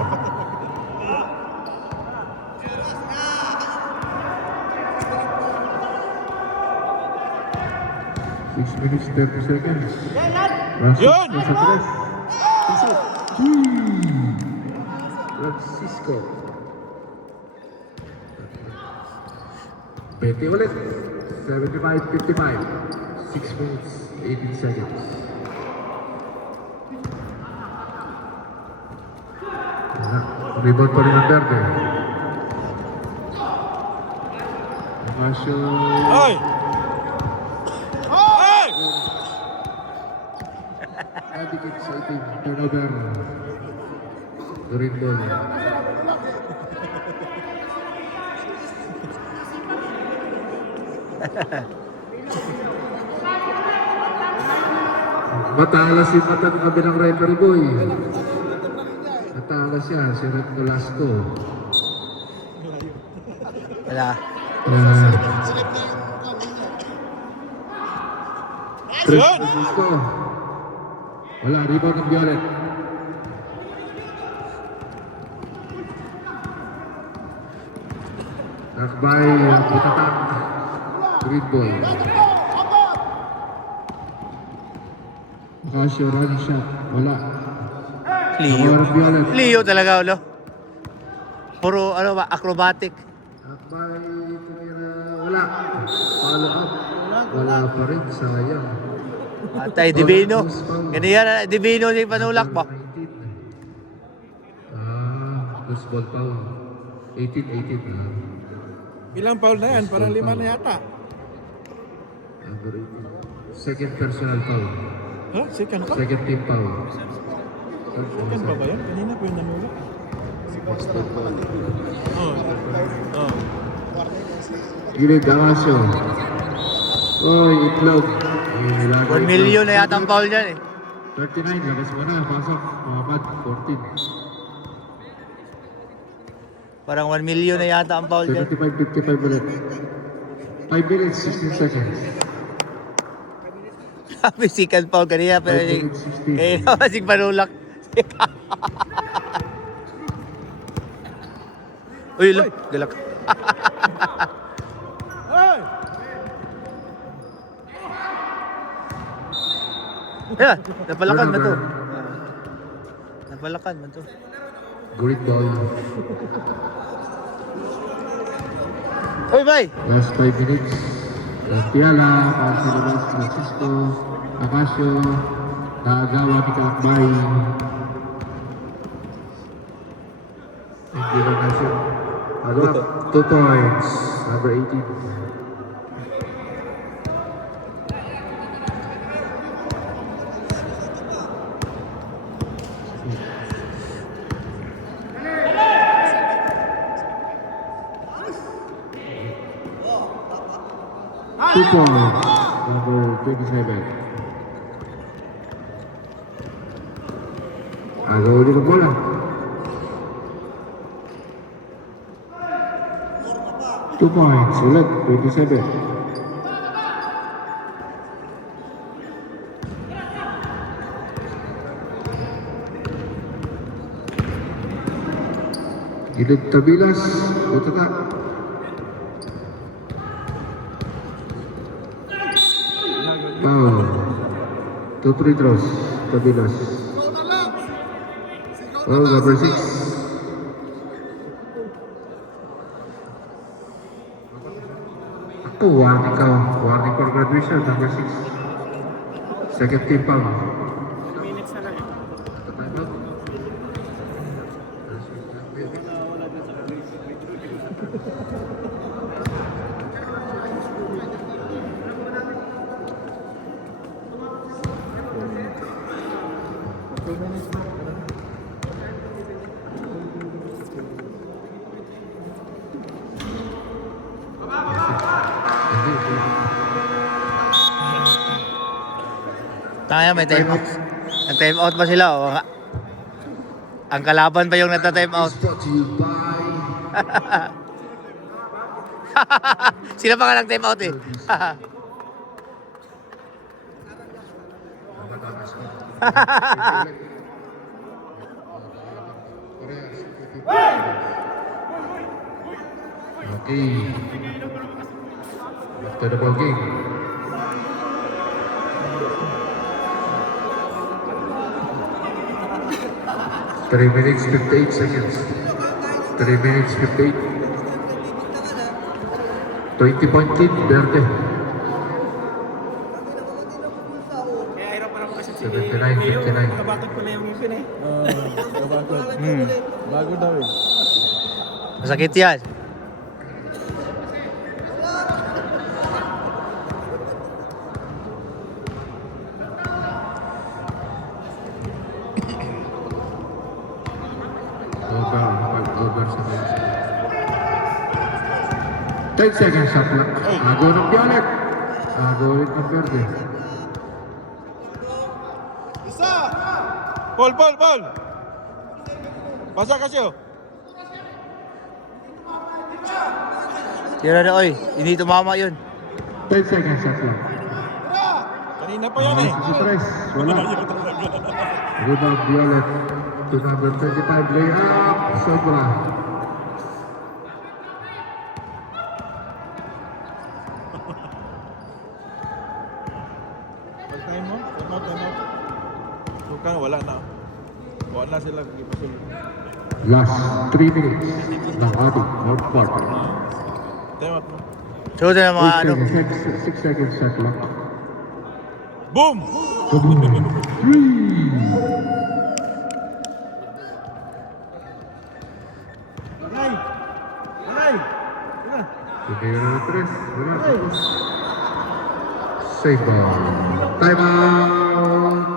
Six minutes, 30 seconds. Yun! Francisco. 20 ulit. 75-55. 6 minutes, 18 seconds. Rebound pa rin ang Verde. Masyo. Ay! Ay! Adik exciting. Turnover. Green ball. Matalas yung mata ng kabilang referee boy. Matalas siya, si Red Nolasco. Wala. Francisco. Wala, rebound ng Violet. Nakbay, Butatak. Green ball. Makasyo, running shot. Wala. Leo. Nakuha ng Violet. Leo talaga ulo. Puro ano ba, acrobatic. Nakbay, tumira. Wala. Follow up. Wala pa rin, sayang. Atay, Divino. Ganyan, Divino si Panulak ba? Loose ball foul. 18-18 na. Ilang foul na yan? Parang 5 na yata. Number 18. Second personal foul. Ha? Second pa? Second team foul. Second pa ba yan? Kanina po yung nanulak. Oh. Oh. Gilid, Damasio. Oy, itlog. 1 million na yata ang foul dyan eh. 39, labas mo na. Pasok. Muhammad, 14. Parang 1 million na yata ang foul dyan. 75-55 ulit. 5 minutes, 16 seconds. Sabi second foul kanina pero yung kaya masig panulak. Uy, lo, galak. Ay! Ayan, napalakan man to. Napalakan man to. Great ball. Uy, bay! Last 5 minutes. Tiala, Marcelo Francisco, Acacio, Naagawa ni Kalakbay. Hindi lang nasa. Agawap, 2 points. Number 18. Two points, number 27. Agaw ulit ang bola. Two points, ulit, 27. Gilid Tabilas, Butata. Foul. 2 free throws. Tabilas. Foul number 6. Ako, warning ka. Warning for graduation, number 6. Second team foul. Minutes na lang eh. Tanga may time out. Nag-time out pa sila. O, ang kalaban pa yung nata-time out. Brought to you by Sila pa nga nag-time out eh. Okay. Back to the ball game. Three minutes, 58 seconds. 3 minutes, 58. 20-point lead, Verde. Kaya hirap para kasi 79-59. kabatag ko na yung ngipin eh. Bago daw eh. Masakit yan. Over sa bench. 10 seconds shot clock. Agaw ng Violet. Agaw ulit ng Verde. Isa! Paul! Basa kasi oh. Tira na oy. Hindi tumama yun. 10 seconds shot clock. Kanina pa yan eh. Si Tres. Wala. Rebound Violet. To number 25. Layup. Sobra. Time mo? Time out. Sukan, wala na. Wala sila ipasulong. Last 3 minutes ng ating fourth quarter. Time out mo. So, na mga ano. 6 seconds shot clock. Boom! Kaboom. 3. Alay! Tingnan na 3. Wala. Save ball. Time out.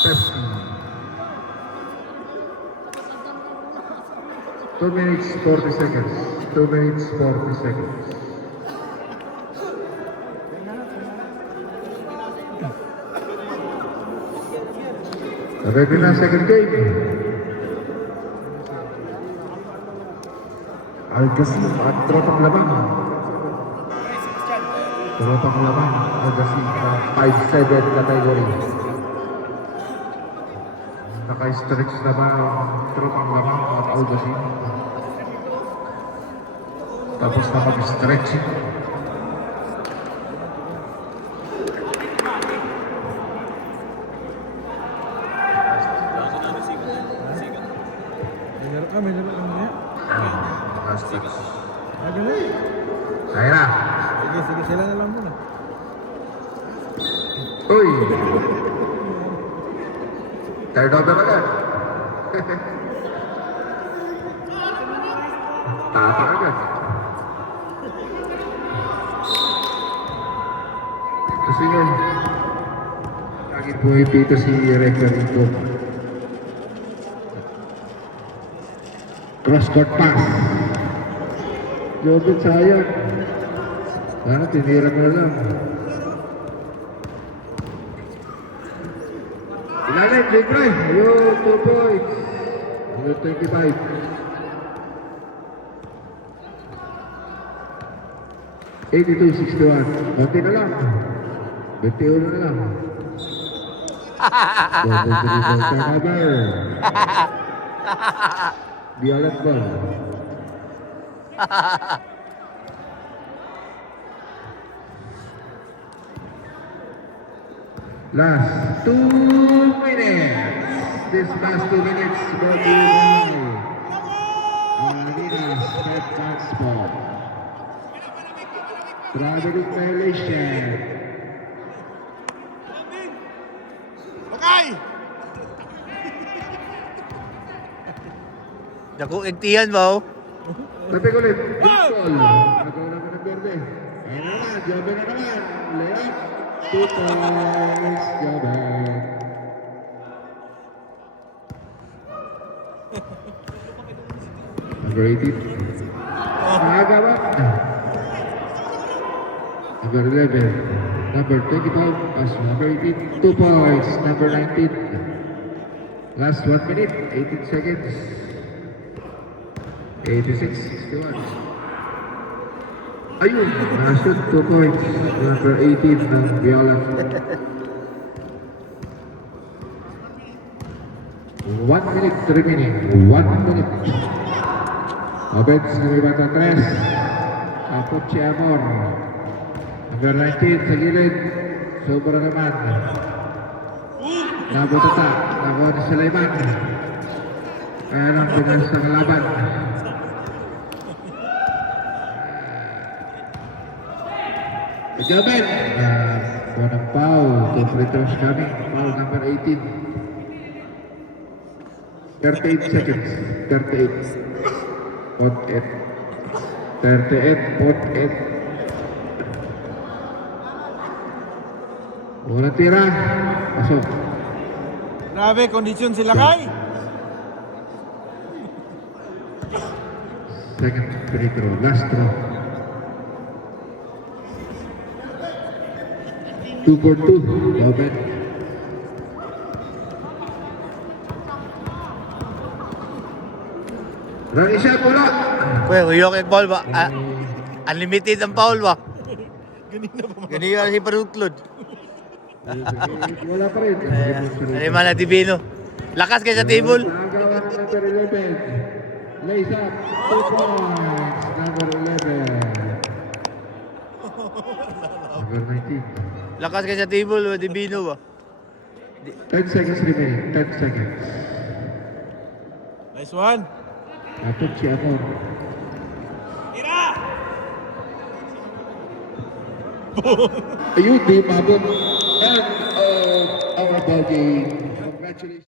Pepsi. 2 minutes 40 seconds. 2 minutes 40 seconds. Ready na second game. Algasim at Tropang Labang. Tropang laman, Augustine, 5'7" category. Naka-stretch naman ang tropang laman at Augustine. Tapos nakapag-stretch. May laro kami niya. Naka-stretch. Ah, ganun. Kaya na. Sige, sila na lang muna. Uy! Turnover agad. Tata agad. Kasi yun, lagi pumipito si referee ko. Cross-court pass. Jobit sayang. Sana tinira ko na lang. Ilalim, libre. Ayun, 2 points. 25. $82-61. Konti na lang. 21 na lang. Double dribble turnover. Violet ball. Last 2 minutes. This last 2 minutes will be Adidas Red Box Ball. Traveling violation. Dako igtihan ba oh? Tapik ulit. Ball. Nagawa naman ng berde. Ayun na naman. Jobe na naman. Layup. 2 points. Jobe. Number 18. Nakagawa. Number 11. Number 25. Pass number 18. 2 points. Number 19. Last 1 minute. 18 seconds. 86-61. Ayun, nashoot 2 points. Number 18 ng Violet. 1 minute remaining. 1 minute. Offense ng Ibata 3. Apoche Amor. Number 19 sa gilid. Sobra naman. Nabutata. Nabuha ni Sulaiman. Kaya lang pinas ng laban. Jamin. Buwan ng foul. 2 free throws coming. Foul number 18. 38 seconds. 38. Pot 8. 38. Pot 8. Unang tira. Pasok. Grabe, kondisyon sila kay. Second free throw. Last throw. 2 for 2. Bobet. Rani siya pula. Kuya, uyok yung foul ba? Ah, unlimited ang foul ba? Ganito si Parutlod. Wala pa rin. Ano yung mga Divino? Lakas kayo sa table. Nagawa ng number 11. Lays up. 2 points. Number 11. Number 19. Lakas kayo sa table, Divino ba? 10 seconds remaining. 10 seconds. Nice one. Napot si Amor. Ayun, di mabot. End of our ball game. Congratulations.